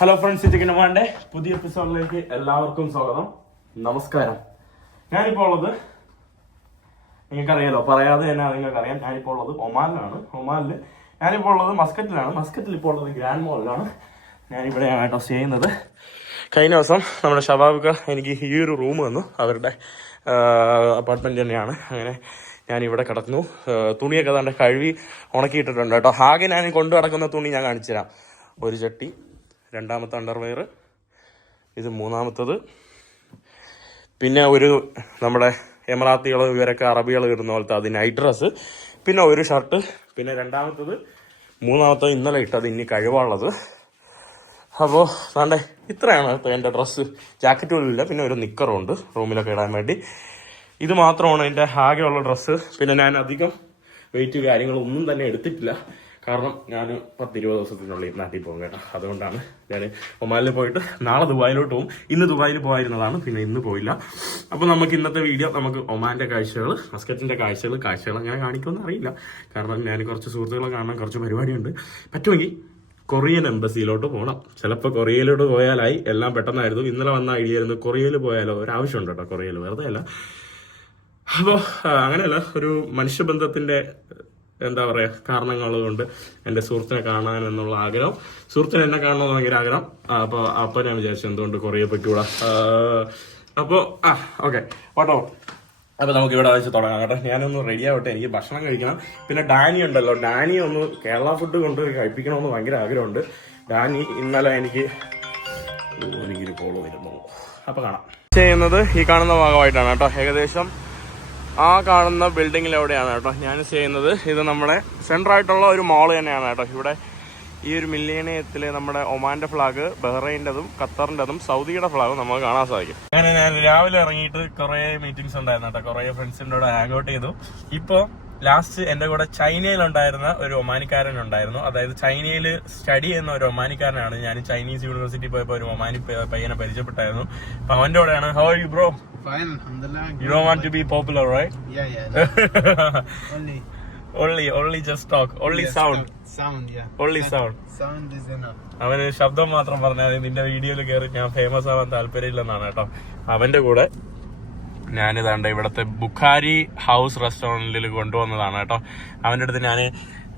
Hello friends, ചിക്കനമാൻ്റെ പുതിയ എപ്പിസോഡിലേക്ക് എല്ലാവർക്കും സ്വാഗതം. നമസ്കാരം. ഞാനിപ്പോൾ ഉള്ളത് നിങ്ങൾക്കറിയാലോ, പറയാതെ തന്നെ നിങ്ങൾക്കറിയാം. ഞാനിപ്പോൾ ഉള്ളത് ഒമാനിൽ ഞാനിപ്പോൾ ഉള്ളത് മസ്കറ്റിലാണ്. മസ്കറ്റിൽ ഇപ്പോൾ ഉള്ളത് ഗ്രാൻഡ് മോളിലാണ്. ഞാനിവിടെയാണ് കേട്ടോ സ്റ്റേ ചെയ്യുന്നത്. കഴിഞ്ഞ ദിവസം നമ്മുടെ ഷബാബ് എനിക്ക് ഈ ഒരു റൂം തന്നു. അവരുടെ അപ്പാർട്ട്മെൻറ്റ് തന്നെയാണ്. അങ്ങനെ ഞാനിവിടെ കിടക്കുന്നു. തുണിയൊക്കെ തന്നെ കഴുകി ഉണക്കിയിട്ടിട്ടുണ്ട് കേട്ടോ. ആകെ ഞാൻ കൊണ്ടു നടക്കുന്ന തുണി ഞാൻ കാണിച്ചു തരാം. ഒരു ചട്ടി, രണ്ടാമത്തെ അണ്ടർവെയർ, ഇത് മൂന്നാമത്തത്, പിന്നെ ഒരു നമ്മുടെ എമറാത്തികൾ ഇവരൊക്കെ അറബികൾ ഇടുന്ന പോലത്തെ അത് നൈറ്റ് ഡ്രസ്സ്, പിന്നെ ഒരു ഷർട്ട്, പിന്നെ രണ്ടാമത്തത്, മൂന്നാമത്തത് ഇന്നലെ ഇട്ടത് ഇനി കഴിവുള്ളത്. അപ്പോൾ താണ്ടേ ഇത്രയാണ് എൻ്റെ ഡ്രസ്സ്. ജാക്കറ്റ് പോലും ഇല്ല. പിന്നെ ഒരു നിക്കറുണ്ട് റൂമിലൊക്കെ ഇടാൻ വേണ്ടി. ഇത് മാത്രമാണ് എൻ്റെ ആകെയുള്ള ഡ്രസ്സ്. പിന്നെ ഞാൻ അധികം വെയിറ്റ് കാര്യങ്ങളൊന്നും തന്നെ എടുത്തിട്ടില്ല. കാരണം ഞാൻ 10-20 ദിവസത്തിനുള്ളിൽ നാട്ടിൽ പോകും കേട്ടോ. അതുകൊണ്ടാണ് ഞാൻ ഒമാനിൽ പോയിട്ട് നാളെ ദുബായിലോട്ട് പോകും. ഇന്ന് ദുബായിൽ പോയിരുന്നതാണ്, പിന്നെ ഇന്ന് പോയില്ല. അപ്പോൾ നമുക്ക് ഇന്നത്തെ വീഡിയോ നമുക്ക് ഒമാൻ്റെ കാഴ്ചകൾ, മസ്കറ്റിൻ്റെ കാഴ്ചകൾ അങ്ങനെ കാണിക്കുമെന്ന് അറിയില്ല. കാരണം ഞാൻ കുറച്ച് സുഹൃത്തുക്കളെ കാണാൻ കുറച്ച് പരിപാടിയുണ്ട്. പറ്റുമെങ്കിൽ കൊറിയൻ എംബസിയിലോട്ട് പോകണം. ചിലപ്പോൾ കൊറിയയിലോട്ട് പോയാലായി എല്ലാം പെട്ടെന്നായിരുന്നു. ഇന്നലെ വന്ന ഐഡിയായിരുന്നു കൊറിയയിൽ പോയാലോ, ഒരാവശ്യമുണ്ട് കേട്ടോ കൊറിയയിൽ, വെറുതെ അല്ല. അപ്പോൾ അങ്ങനെയല്ല, ഒരു മനുഷ്യബന്ധത്തിൻ്റെ എന്താ പറയുക കാരണങ്ങൾ കൊണ്ട് എൻ്റെ സുഹൃത്തിനെ കാണാൻ എന്നുള്ള ആഗ്രഹം, സുഹൃത്തിനെ എന്നെ കാണണമെന്ന് ഭയങ്കര ആഗ്രഹം. അപ്പോൾ ഞാൻ വിചാരിച്ചു എന്തുകൊണ്ട് കൊറിയ പറ്റൂടാ. അപ്പോൾ ഓക്കെ ഓട്ടോ. അപ്പോൾ നമുക്ക് ഇവിടെ വെച്ച് തുടങ്ങാം കേട്ടോ. ഞാനൊന്ന് റെഡി ആവട്ടെ, എനിക്ക് ഭക്ഷണം കഴിക്കണം. പിന്നെ ഡാനി ഉണ്ടല്ലോ, ഡാനി ഒന്ന് കേരള ഫുഡ് കൊണ്ട് കഴിപ്പിക്കണമെന്ന് ഭയങ്കര ആഗ്രഹമുണ്ട്. ഡാനി ഇന്നലെ എനിക്കൊരു കോള് വരുന്നു. അപ്പോൾ കാണാം. ചെയ്യുന്നത് ഈ കാണുന്ന ഭാഗമായിട്ടാണ് കേട്ടോ. ഏകദേശം ആ കാണുന്ന ബിൽഡിങ്ങിൽ എവിടെയാണ് കേട്ടോ ഞാൻ ചെയ്യുന്നത്. ഇത് നമ്മുടെ സെൻട്രായിട്ടുള്ള ഒരു മോള് തന്നെയാണ് കേട്ടോ. ഇവിടെ ഈ ഒരു മില്ലേനിയത്തിൽ നമ്മുടെ ഒമാന്റെ ഫ്ലാഗ്, ബഹ്റൈൻ്റെതും ഖത്തറിൻ്റെതും സൗദിയുടെ ഫ്ലാഗും നമുക്ക് കാണാൻ സാധിക്കും. അങ്ങനെ ഞാൻ രാവിലെ ഇറങ്ങിയിട്ട് കുറേ മീറ്റിംഗ്സ് ഉണ്ടായിരുന്നു കേട്ടോ. കുറേ ഫ്രണ്ട്സിൻ്റെ കൂടെ ഹാങ് ഔട്ട് ചെയ്തു. ഇപ്പോൾ ലാസ്റ്റ് എൻ്റെ കൂടെ ചൈനയിലുണ്ടായിരുന്ന ഒരു ഒമാനിക്കാരൻ ഉണ്ടായിരുന്നു. അതായത് ചൈനയിൽ സ്റ്റഡി ചെയ്യുന്ന ഒരു ഒമാനിക്കാരനാണ്. ഞാൻ ചൈനീസ് യൂണിവേഴ്സിറ്റി പോയപ്പോൾ ഒരു ഒമാനി പയ്യനെ പരിചയപ്പെട്ടായിരുന്നു. അപ്പൊ അവന്റെ കൂടെയാണ്. How are you, bro? Fine, alhamdulillah. You don't want to be popular, right? Yeah. Only just talk. Only sound. Yeah. Only sound. Sound is enough. അവന് ശബ്ദം മാത്രം പറഞ്ഞാൽ നിന്റെ വീഡിയോയിൽ കയറി ഞാൻ ഫേമസ് ആവാൻ താല്പര്യമില്ലെന്നാണ് കേട്ടോ. അവന്റെ കൂടെ ഞാനിതാണ്ട് ഇവിടുത്തെ ബുഖാരി ഹൗസ് റെസ്റ്റോറൻറ്റിൽ കൊണ്ടുവന്നതാണ് കേട്ടോ. അവൻ്റെ അടുത്ത് ഞാൻ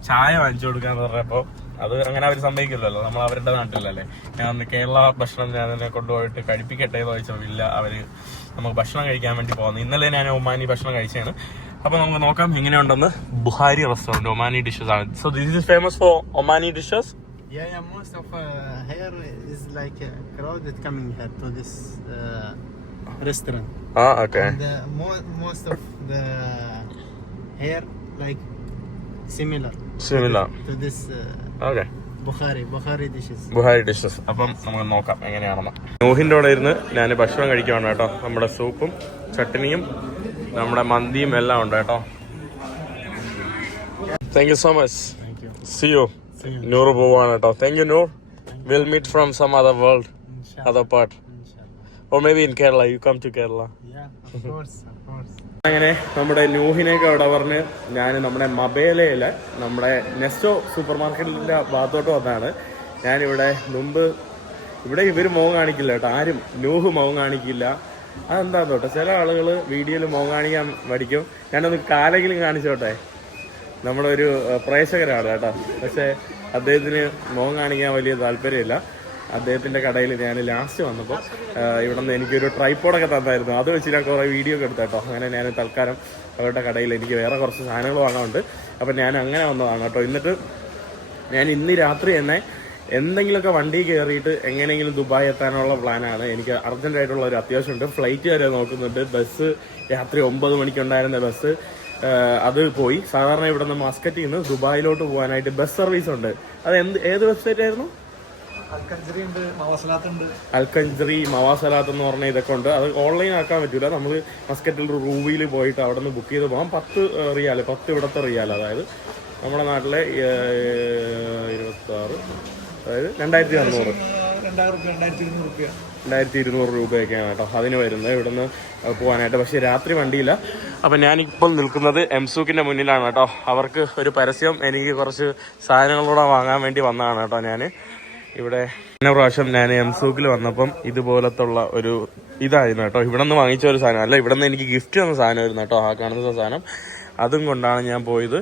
ചായ വാങ്ങിച്ചു കൊടുക്കാന്ന് പറഞ്ഞപ്പോൾ അത് അങ്ങനെ അവർ സമ്മതിക്കില്ലല്ലോ, നമ്മൾ അവരുടെ നാട്ടിലല്ലേ. ഞാൻ കേരള ഭക്ഷണം ഞാൻ അതിനെ കൊണ്ടുപോയിട്ട് കഴിപ്പിക്കട്ടെ എന്ന് ചോദിച്ചപ്പോൾ ഇല്ല, അവര് നമുക്ക് ഭക്ഷണം കഴിക്കാൻ വേണ്ടി പോകുന്നു. ഇന്നലെ ഞാൻ ഒമാനി ഭക്ഷണം കഴിച്ചാണ്. അപ്പൊ നമുക്ക് നോക്കാം എങ്ങനെയുണ്ടെന്ന്. ബുഹാരി റെസ്റ്റോറൻറ്റ്, ഒമാനി ഡിഷസ് ആണ്. So this is famous for Omani dishes. Yeah, most of here is like crowded coming here to this restaurant. Okay. And most of the here like similar to this Okay. Bukhari dishes. Bukhari dishes. അപ്പം നമുക്ക് നോക്കാം എങ്ങനെയാണെന്ന്. നൂഹിൻ്റെ കൂടെ ഇരുന്ന് ഞാൻ ഭക്ഷണം കഴിക്കുവാണ് കേട്ടോ. നമ്മുടെ സൂപ്പും ചട്നിയും നമ്മുടെ മന്തിയും എല്ലാം ഉണ്ട് കേട്ടോ. Thank you so much. See you. നൂറ് പോവാണ് കേട്ടോ. Thank you Noor. We'll meet from some other world, other part. Or maybe in Kerala. You come to Kerala. Yeah, of course. അങ്ങനെ നമ്മുടെ നൂഹിനെയൊക്കെ അവിടെ പറഞ്ഞ് ഞാൻ നമ്മുടെ മബേലയിലെ നമ്മുടെ നെസ്റ്റോ സൂപ്പർ മാർക്കറ്റിൻ്റെ ഭാഗത്തോട്ട് വന്നതാണ്. ഞാനിവിടെ മുമ്പ് ഇവിടെ ഇവർ മുഖം കാണിക്കില്ല കേട്ടോ. ആരും നൂഹ് മുഖം കാണിക്കില്ല. അതെന്താ കേട്ടോ, ചില ആളുകൾ വീഡിയോയിൽ മുഖം കാണിക്കാൻ പഠിക്കും. ഞാനൊന്ന് കാലെങ്കിലും കാണിച്ചോട്ടെ. നമ്മുടെ ഒരു പ്രേക്ഷകരാണ് കേട്ടോ. പക്ഷേ അദ്ദേഹത്തിന് മുഖം കാണിക്കാൻ വലിയ താല്പര്യമില്ല. അദ്ദേഹത്തിൻ്റെ കടയിൽ ഞാൻ ലാസ്റ്റ് വന്നപ്പോൾ ഇവിടെ നിന്ന് എനിക്കൊരു ട്രൈപ്പോഡൊക്കെ തന്നായിരുന്നു. അത് വെച്ച് ഞാൻ കുറേ വീഡിയോ ഒക്കെ എടുത്തു കേട്ടോ. അങ്ങനെ ഞാൻ തൽക്കാലം അവരുടെ കടയിൽ എനിക്ക് വേറെ കുറച്ച് സാധനങ്ങൾ വാങ്ങാനുണ്ട്. അപ്പം ഞാൻ അങ്ങനെ വന്നതാണ് കേട്ടോ. എന്നിട്ട് ഞാൻ ഇന്ന് രാത്രി തന്നെ എന്തെങ്കിലുമൊക്കെ വണ്ടി കയറിയിട്ട് എങ്ങനെയെങ്കിലും ദുബായ് എത്താനുള്ള പ്ലാനാണ്. എനിക്ക് അർജൻറ്റായിട്ടുള്ള ഒരു അത്യാവശ്യമുണ്ട്. ഫ്ലൈറ്റ് വരെ നോക്കുന്നുണ്ട്. ബസ് രാത്രി 9 മണിക്കുണ്ടായിരുന്ന ബസ് അത് പോയി. സാധാരണ ഇവിടെ നിന്ന് മസ്കറ്റിൽ നിന്ന് ദുബായിലോട്ട് പോകാനായിട്ട് ബസ് സർവീസ് ഉണ്ട്. അത് ഏത് വെബ്സൈറ്റ് ആയിരുന്നു? അൽക്കഞ്ചറി, മവാസലാത്ത് എന്ന് പറഞ്ഞ ഇതൊക്കെ ഉണ്ട്. അത് ഓൺലൈൻ ആക്കാൻ പറ്റൂല. നമ്മൾ മസ്കറ്റിൽ റൂവിയിൽ പോയിട്ട് അവിടെ നിന്ന് ബുക്ക് ചെയ്ത് പോകാം. 10 റിയാൽ, 10 ഇവിടുത്തെ റിയാൽ, അതായത് നമ്മുടെ നാട്ടിലെ 26, അതായത് 2400 2200 രൂപയൊക്കെയാണ് കേട്ടോ അതിന് വരുന്നത് ഇവിടുന്ന് പോകാനായിട്ട്. പക്ഷേ രാത്രി വണ്ടിയില്ല. അപ്പം ഞാനിപ്പോൾ നിൽക്കുന്നത് എംസൂക്കിൻ്റെ മുന്നിലാണ് കേട്ടോ. അവർക്ക് ഒരു പരസ്യം, എനിക്ക് കുറച്ച് സാധനങ്ങളൂടെ വാങ്ങാൻ വേണ്ടി വന്നതാണ് കേട്ടോ. ഞാൻ ഇവിടെ കഴിഞ്ഞ പ്രാവശ്യം ഞാൻ എംസൂക്കിൽ വന്നപ്പം ഇതുപോലത്തുള്ള ഒരു ഇതായിരുന്നു കേട്ടോ. ഇവിടെ നിന്ന് വാങ്ങിച്ച ഒരു സാധനം അല്ല, ഇവിടെ നിന്ന് എനിക്ക് ഗിഫ്റ്റ് വന്ന സാധനമായിരുന്നു കേട്ടോ. ആ കാണുന്ന സാധനം അതും കൊണ്ടാണ് ഞാൻ പോയത്.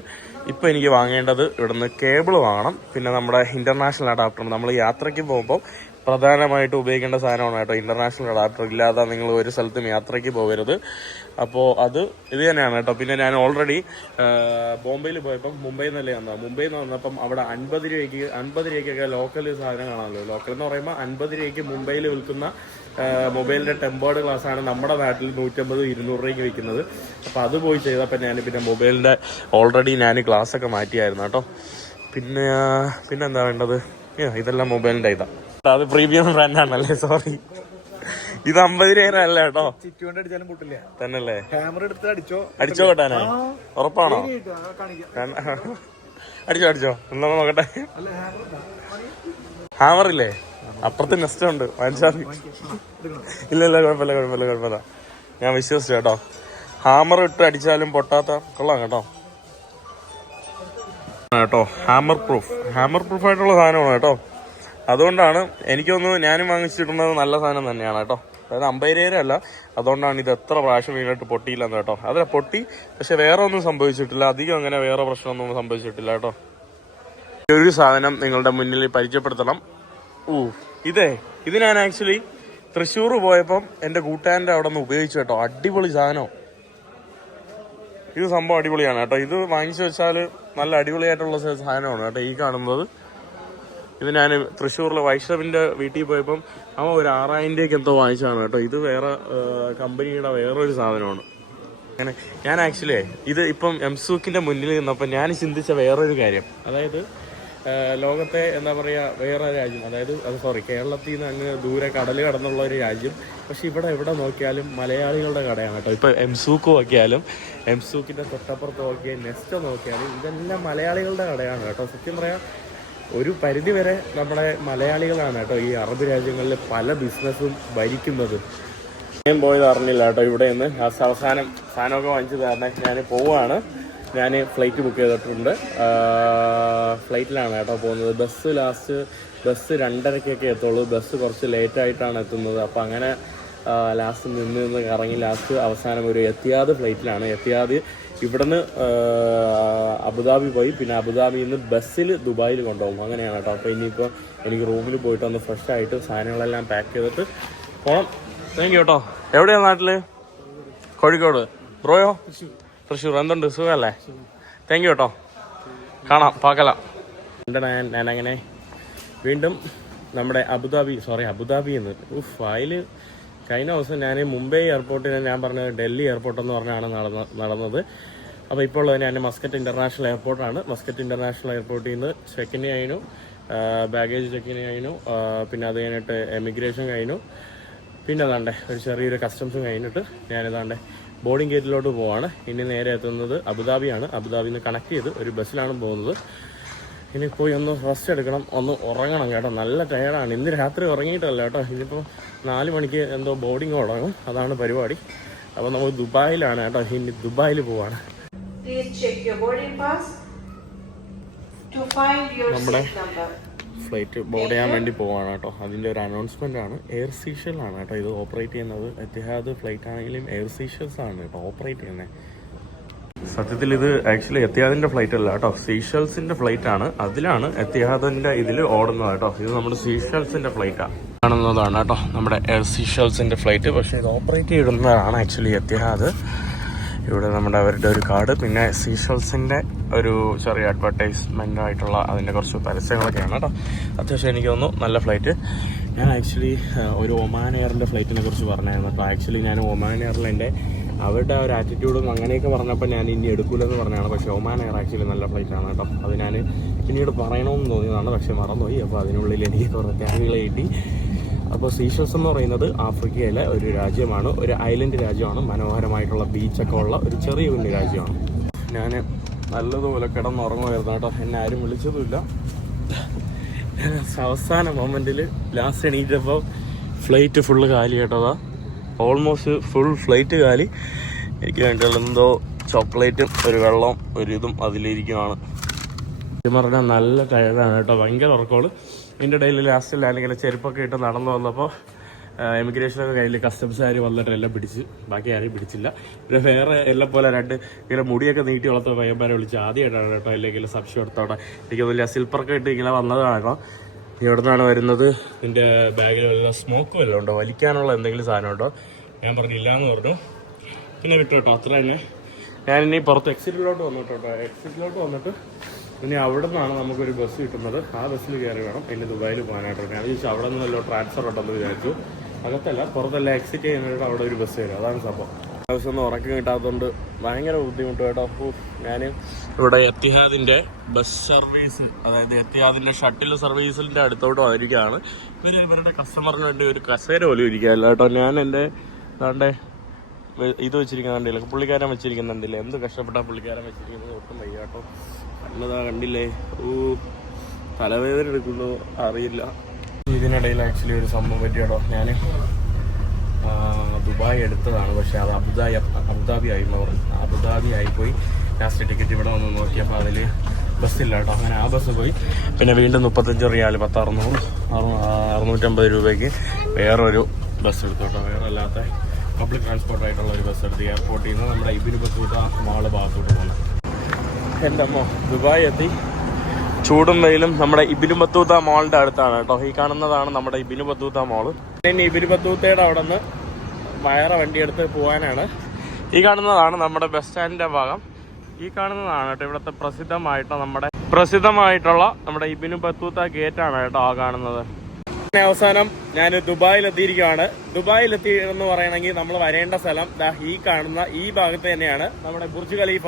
ഇപ്പം എനിക്ക് വാങ്ങേണ്ടത് ഇവിടുന്ന് കേബിൾ വാങ്ങണം, പിന്നെ നമ്മുടെ ഇന്റർനാഷണൽ അഡാപ്റ്റർ. നമ്മൾ യാത്രയ്ക്ക് പോകുമ്പോൾ പ്രധാനമായിട്ട് ഉപയോഗിക്കേണ്ട സാധനമാണ് കേട്ടോ ഇന്റർനാഷണൽ അഡാപ്റ്റർ. ഇല്ലാതെ നിങ്ങൾ ഒരു സ്ഥലത്തും യാത്രയ്ക്ക് പോകരുത്. അപ്പോൾ ഇത് തന്നെയാണ് കേട്ടോ. പിന്നെ ഞാൻ ഓൾറെഡി ബോംബെയിൽ പോയപ്പം മുംബൈയിൽ നിന്നല്ലേ വന്നത്. മുംബൈയിൽ നിന്ന് വന്നപ്പം അവിടെ 50 രൂപയ്ക്കൊക്കെ ലോക്കൽ സാധനം കാണാമല്ലോ. ലോക്കൽ എന്ന് പറയുമ്പോൾ 50 രൂപയ്ക്ക് മുംബൈയിൽ വിൽക്കുന്ന മൊബൈലിൻ്റെ ടെമ്പേർഡ് ഗ്ലാസ്സാണ് നമ്മുടെ നാട്ടിൽ 150-200 രൂപയ്ക്ക് വിൽക്കുന്നത്. അപ്പോൾ അത് പോയി ചെയ്തപ്പോൾ ഞാൻ പിന്നെ മൊബൈലിൻ്റെ ഓൾറെഡി ഞാൻ ഗ്ലാസ്സൊക്കെ മാറ്റിയായിരുന്നു കേട്ടോ. പിന്നെന്താ വേണ്ടത്? ഇതെല്ലാം മൊബൈലിൻ്റെ ഇതാണ്. അത് പ്രീമിയം ബ്രാൻഡാണല്ലേ, സോറി. ഇത് 50 രൂപ അല്ല കേട്ടോ. തന്നെയല്ലേ? അടിച്ചോ കേട്ടാനാ? ഉറപ്പാണോ? അടിച്ചോ എന്നാ നോക്കട്ടെ. ഹാമറില്ലേ? അപ്പുറത്ത് നെസ്റ്റ് ഉണ്ട്, വാങ്ങിച്ചാൽ ഇല്ല കുഴപ്പമില്ല. ഞാൻ വിശ്വസിച്ചു കേട്ടോ. ഹാമർ ഇട്ട് അടിച്ചാലും പൊട്ടാത്ത കൊള്ളാം കേട്ടോ. ഹാമർ പ്രൂഫ് ആയിട്ടുള്ള സാധനമാണ് കേട്ടോ. അതുകൊണ്ടാണ് എനിക്കൊന്ന് ഞാനും വാങ്ങിച്ചിട്ടുള്ളത് നല്ല സാധനം തന്നെയാണ് കേട്ടോ. അതായത് 50 രൂപ അല്ല. അതുകൊണ്ടാണ് ഇത് എത്ര പ്രാവശ്യം വീണിട്ട് പൊട്ടിയില്ലെന്ന് കേട്ടോ. അതല്ല പൊട്ടി, പക്ഷെ വേറെ ഒന്നും സംഭവിച്ചിട്ടില്ല. അധികം അങ്ങനെ വേറെ പ്രശ്നമൊന്നും സംഭവിച്ചിട്ടില്ല കേട്ടോ. ഒരു സാധനം നിങ്ങളുടെ മുന്നിൽ പരിചയപ്പെടുത്തണം. ഇത് ഞാൻ ആക്ച്വലി തൃശ്ശൂർ പോയപ്പം എൻ്റെ കൂട്ടുകാരൻ്റെ അവിടെ നിന്ന് ഉപയോഗിച്ചു കേട്ടോ. അടിപൊളി സാധനം. ഇത് സംഭവം അടിപൊളിയാണ് കേട്ടോ. ഇത് വാങ്ങിച്ചു വെച്ചാൽ നല്ല അടിപൊളിയായിട്ടുള്ള സാധനമാണ് കേട്ടോ. ഈ കാണുന്നത് ഇത് ഞാൻ തൃശ്ശൂരിലെ വൈഷ്ണവിൻ്റെ വീട്ടിൽ പോയപ്പം അവൻ ഒരു 6000 രൂപയ്ക്ക് എന്തോ വാങ്ങിച്ചതാണ് കേട്ടോ. ഇത് വേറെ കമ്പനിയുടെ വേറൊരു സാധനമാണ്. അങ്ങനെ ഞാൻ ആക്ച്വലി ഇത് ഇപ്പം എംസൂക്കിൻ്റെ മുന്നിൽ നിന്നപ്പോൾ ഞാൻ ചിന്തിച്ച വേറൊരു കാര്യം, അതായത് ലോകത്തെ എന്താ പറയുക വേറെ രാജ്യം, അതായത് കേരളത്തിൽ നിന്ന് അങ്ങ് ദൂരെ കടൽ കടന്നുള്ള ഒരു രാജ്യം. പക്ഷെ ഇവിടെ എവിടെ നോക്കിയാലും മലയാളികളുടെ കടയാണ് കേട്ടോ. ഇപ്പോൾ എംസൂക്ക് നോക്കിയാലും എംസൂക്കിൻ്റെ തൊട്ടപ്പുറത്ത് നോക്കിയാൽ നെസ്റ്റ് നോക്കിയാലും ഇതെല്ലാം മലയാളികളുടെ കടയാണ് കേട്ടോ. സത്യം പറയാം, ഒരു പരിധി വരെ നമ്മുടെ മലയാളികളാണ് കേട്ടോ ഈ അറബ് രാജ്യങ്ങളിൽ പല ബിസിനസ്സും ഭരിക്കുന്നത്. ഞാൻ പോയത് അറിഞ്ഞില്ല കേട്ടോ. ഇവിടെ നിന്ന് അവസാനം സാധനമൊക്കെ വാങ്ങിച്ചു തരണേ. ഞാൻ പോവുകയാണ്. ഞാൻ ഫ്ലൈറ്റ് ബുക്ക് ചെയ്തിട്ടുണ്ട്. ഫ്ലൈറ്റിലാണ് കേട്ടോ പോകുന്നത്. ബസ് 2:30 എത്തുള്ളൂ. ബസ് കുറച്ച് ലേറ്റായിട്ടാണ് എത്തുന്നത്. അപ്പോൾ അങ്ങനെ ലാസ്റ്റ് നിന്ന് കറങ്ങി അവസാനം ഒരു എത്തിയാദ് ഫ്ലൈറ്റിലാണ്. എത്തിയാദ് ഇവിടുന്ന് അബുദാബി പോയി, പിന്നെ അബുദാബിയിൽ നിന്ന് ബസ്സിൽ ദുബായിൽ കൊണ്ടുപോകും. അങ്ങനെയാണ് കേട്ടോ. അപ്പോൾ ഇനിയിപ്പോൾ എനിക്ക് റൂമിൽ പോയിട്ട് ഒന്ന് ഫ്രഷ് ആയിട്ട് സാധനങ്ങളെല്ലാം പാക്ക് ചെയ്തിട്ട് പോകണം. താങ്ക് യു കേട്ടോ. എവിടെയാണ് നാട്ടിൽ? കോഴിക്കോട്. ബ്രോയോ? തൃശ്ശൂർ. എന്തുണ്ട്, സുഖമല്ലേ? താങ്ക് യു കേട്ടോ. കാണാം, പാക്കലാം. ഞാനങ്ങനെ വീണ്ടും നമ്മുടെ അബുദാബിയിൽ നിന്ന് അതിൽ കഴിഞ്ഞ ദിവസം ഞാൻ മുംബൈ എയർപോർട്ടിന് ഞാൻ പറഞ്ഞത് ഡൽഹി എയർപോർട്ടെന്ന് പറഞ്ഞാണ് നടന്നത്. അപ്പോൾ ഇപ്പോൾ ഉള്ളത് ഞാൻ മസ്കറ്റ് ഇൻ്റർനാഷണൽ എയർപോർട്ടാണ്. മസ്കറ്റ് ഇൻ്റർനാഷണൽ എയർപോർട്ടിൽ നിന്ന് ചെക്കിൻ കഴിഞ്ഞു, ബാഗേജ് ചെക്കിൻ കഴിഞ്ഞു, പിന്നെ അത് കഴിഞ്ഞിട്ട് എമിഗ്രേഷൻ കഴിഞ്ഞു, പിന്നെ അതാണ്ട് ഒരു ചെറിയൊരു കസ്റ്റംസും കഴിഞ്ഞിട്ട് ഞാനിതാണ്ട് ബോർഡിംഗ് ഗേറ്റിലോട്ട് പോവാണ്. ഇനി നേരെ എത്തുന്നത് അബുദാബിയാണ്. അബുദാബിയിൽ നിന്ന് കണക്ട് ചെയ്ത് ഒരു ബസ്സിലാണ് പോകുന്നത്. ഇനി പോയി ഒന്ന് റെസ്റ്റ് എടുക്കണം, ഒന്ന് ഉറങ്ങണം കേട്ടോ. നല്ല ടയർഡാണ്. ഇന്ന് രാത്രി ഉറങ്ങിയിട്ടല്ല കേട്ടോ. ഇനിയിപ്പോൾ 4 മണിക്ക് എന്തോ ബോർഡിങ് തുടങ്ങും, അതാണ് പരിപാടി. അപ്പോൾ നമ്മൾ ദുബായിലാണ് കേട്ടോ. ഇനി ദുബായിൽ പോവാണ്. നമ്മുടെ ഫ്ലൈറ്റ് ബോർഡ് ചെയ്യാൻ വേണ്ടി പോവാണ് കേട്ടോ. അതിൻ്റെ ഒരു അനൗൺസ്മെൻ്റ് ആണ്. എയർ സീഷെല്ലാണ് കേട്ടോ ഇത് ഓപ്പറേറ്റ് ചെയ്യുന്നത്. എത്തിഹാദ് ഫ്ലൈറ്റ് ആണെങ്കിലും എയർ സീഷെൽസ് ആണ് കേട്ടോ ഓപ്പറേറ്റ് ചെയ്യുന്നത്. സത്യത്തിൽ ഇത് ആക്ച്വലി എത്തിഹാദിൻ്റെ ഫ്ലൈറ്റ് അല്ല കേട്ടോ, സീഷെൽസിൻ്റെ ഫ്ലൈറ്റ് ആണ്. അതിലാണ് എത്തിഹാദിൻ്റെ ഇതിൽ ഓടുന്നത് കേട്ടോ. ഇത് നമ്മുടെ സീഷെൽസിൻ്റെ ഫ്ലൈറ്റാണ് കാണുന്നതാണ് കേട്ടോ, നമ്മുടെ എയർ സീഷെൽസിൻ്റെ ഫ്ലൈറ്റ്. പക്ഷേ ഇത് ഓപ്പറേറ്റ് ചെയ്യുന്നതാണ് ആക്ച്വലി എത്തിഹാദ്. ഇവിടെ നമ്മുടെ അവരുടെ ഒരു കാർഡ്, പിന്നെ സീഷെൽസിൻ്റെ ഒരു ചെറിയ അഡ്വർടൈസ്മെൻ്റ് ആയിട്ടുള്ള അതിൻ്റെ കുറച്ച് പരസ്യങ്ങളൊക്കെയാണ് കേട്ടോ. അത്യാവശ്യം എനിക്ക് തോന്നുന്നു നല്ല ഫ്ലൈറ്റ്. ഞാൻ ആക്ച്വലി ഒരു ഒമാൻ എയറിൻ്റെ ഫ്ലൈറ്റിനെ കുറിച്ച് പറഞ്ഞായിരുന്നു കേട്ടോ. ആക്ച്വലി ഞാൻ ഒമാൻ എയർലൈൻ്റെ അവരുടെ ഒരു ആറ്റിറ്റ്യൂഡും അങ്ങനെയൊക്കെ പറഞ്ഞപ്പോൾ ഞാൻ ഇനി എടുക്കൂലെന്ന് പറഞ്ഞതാണ്. പക്ഷേ ഒമാൻ എയർ ആക്ച്വലി നല്ല ഫ്ലൈറ്റാണ് കേട്ടോ. അത് ഞാൻ പിന്നീട് പറയണമെന്ന് തോന്നിയതാണ്, പക്ഷേ മറന്നുപോയി. അപ്പോൾ അതിനുള്ളിൽ എനിക്ക് കുറേ കാര്യങ്ങൾ കിട്ടി. അപ്പോൾ സീഷെൽസ് എന്ന് പറയുന്നത് ആഫ്രിക്കയിലെ ഒരു രാജ്യമാണ്, ഒരു ഐലൻഡ് രാജ്യമാണ്. മനോഹരമായിട്ടുള്ള ബീച്ചൊക്കെ ഉള്ള ഒരു ചെറിയ കുഞ്ഞു രാജ്യമാണ്. ഞാൻ നല്ലതുപോലെ കിടന്നുറങ്ങുമായിരുന്നു കേട്ടോ. എന്നെ ആരും വിളിച്ചതുമില്ല. അവസാന മൊമെൻറ്റിൽ ലാസ്റ്റ് എണീറ്റപ്പോൾ ഫ്ലൈറ്റ് ഫുള്ള് കാലി കേട്ടതാ. ഓൾമോസ്റ്റ് ഫുൾ ഫ്ലൈറ്റ് കാലി. എനിക്ക് വേണ്ടിയുള്ള എന്തോ ചോക്ലേറ്റും ഒരു വെള്ളവും ഒരു ഇതും അതിലിരിക്കുകയാണ്. പറഞ്ഞാൽ നല്ല ടയർഡാണ് കേട്ടോ. ഭയങ്കര ഉറക്കോള്. ഇതിൻ്റെ ഇടയിൽ ലാസ്റ്റ് ഞാനിങ്ങനെ ചെരുപ്പൊക്കെ ഇട്ട് നടന്നു വന്നപ്പോൾ എമിഗ്രേഷനൊക്കെ കയ്യിൽ കസ്റ്റംസുകാർ വന്നിട്ട് എല്ലാം പിടിച്ച്, ബാക്കി ആരെയും പിടിച്ചില്ല. പിന്നെ വേറെ എല്ലാം പോലെ രണ്ട് ഇങ്ങനെ മുടിയൊക്കെ നീട്ടി വളർത്ത പയ്യന്മാരെ വിളിച്ച് ആദ്യമായിട്ടാണ് കേട്ടോ അല്ലെങ്കിൽ സംശയം എടുത്തോടെ. എനിക്ക് വലിയ സിൽപ്പറൊക്കെ ഇട്ട് ഇങ്ങനെ വന്നതാണ് കേട്ടോ. എവിടെ നിന്നാണ് വരുന്നത്, ഇതിൻ്റെ ബാഗിൽ വല്ല സ്മോക്ക് വല്ലതും ഉണ്ടോ, വലിക്കാനുള്ള എന്തെങ്കിലും സാധനം ഉണ്ടോ? ഞാൻ പറഞ്ഞില്ല എന്ന് പറഞ്ഞു. പിന്നെ വിട്ടു കേട്ടോ, അത്ര തന്നെ. ഞാനിനി പുറത്ത് എക്സിറ്റിലോട്ട് വന്നിട്ട് കേട്ടോ. എക്സിറ്റിലോട്ട് വന്നിട്ട് ഇനി അവിടെ നിന്നാണ് നമുക്കൊരു ബസ് കിട്ടുന്നത്. ആ ബസ്സിൽ കയറി വേണം ഇനി ദുബായിൽ പോകാനായിട്ട്. ഞാൻ ചോദിച്ചു അവിടെ നിന്നല്ലോ ട്രാൻസ്ഫർ ഉണ്ടെന്ന് വിചാരിച്ചു. അകത്തല്ല, പുറത്തല്ല. എക്സിറ്റ് ചെയ്യുന്നതിട്ട് അവിടെ ഒരു ബസ് വരും. അതാണ് സംഭവം. ദിവസം ഒന്നും ഉറക്കം കിട്ടാത്തതുകൊണ്ട് ഭയങ്കര ബുദ്ധിമുട്ട് കേട്ടോ. ഞാൻ ഇവിടെ എത്തിഹാദിൻ്റെ ബസ് സർവീസ്, അതായത് എത്തിഹാദിൻ്റെ ഷട്ടിൽ സർവീസിൻ്റെ അടുത്തോട്ട് വരികയാണ്. ഇവരുടെ കസ്റ്റമറിന് വേണ്ടി ഒരു കസേര പോലും ഇരിക്കുകയല്ല കേട്ടോ. ഞാൻ എൻ്റെ ദാണ്ടെ ഇത് വെച്ചിരിക്കുന്നുണ്ടല്ലോ, പുള്ളിക്കാരൻ വെച്ചിരിക്കുന്നുണ്ടല്ലേ, എന്ത് കഷ്ടപ്പെട്ടാൽ പുള്ളിക്കാരൻ വെച്ചിരിക്കുന്നത് ഒട്ടും വയ്യ കേട്ടോ. നല്ലതാ കണ്ടില്ലേ, തലവേദന എടുക്കുന്നു അറിയില്ല. ഇതിനിടയിൽ ആക്ച്വലി ഒരു സംഭവം പറ്റിയാട്ടോ. ഞാൻ ദുബായ് എടുത്തതാണ്, പക്ഷേ അത് അബുദാബി ആയി പറഞ്ഞു. അബുദാബി ആയിപ്പോയി. ലാസ്റ്റ് ടിക്കറ്റ് ഇവിടെ വന്ന് നോക്കിയപ്പോൾ അതിൽ ബസ്സില്ല കേട്ടോ. അങ്ങനെ ആ ബസ് പോയി. പിന്നെ വീണ്ടും 35 റിയാൽ 650 രൂപയ്ക്ക് വേറൊരു ബസ് എടുത്തു കേട്ടോ. വേറെ അല്ലാത്ത പബ്ലിക് ട്രാൻസ്പോർട്ടായിട്ടുള്ള ഒരു ബസ് എടുത്ത് എയർപോർട്ടിൽ നിന്ന് നമ്മുടെ ഇബിന് ബത്തൂത്ത മാള് ഭാഗത്തോട്ട് പോകുന്നത്. എൻ്റെ അമ്മോ, ദുബായ് എത്തി. ചൂടും വെയിലും നമ്മുടെ ഇബിനു ബത്തൂത്ത മോളിൻ്റെ അടുത്താണ് കേട്ടോ. ഈ കാണുന്നതാണ് നമ്മുടെ ഇബിനു ബത്തൂത്ത മോള്. പിന്നെ ഇബിനു ബത്തൂത്തയുടെ അവിടെ നിന്ന് വേറെ വണ്ടിയെടുത്ത് പോകാനാണ്. ഈ കാണുന്നതാണ് നമ്മുടെ ബസ് സ്റ്റാൻഡിൻ്റെ ഭാഗം. ഈ കാണുന്നതാണ് കേട്ടോ ഇവിടുത്തെ പ്രസിദ്ധമായിട്ടുള്ള നമ്മുടെ ഇബിനു ബത്തൂത്ത ഗേറ്റാണ് കേട്ടോ ആ കാണുന്നത്. അവസാനം ഞാൻ ദുബായിലെത്തിയിരിക്കുകയാണ്. ദുബായിലെത്തി എന്ന് പറയണമെങ്കിൽ നമ്മൾ വരേണ്ട സ്ഥലം ഈ കാണുന്ന ഈ ഭാഗത്ത് തന്നെയാണ്. നമ്മുടെ ബുർജ് ഖലീഫ,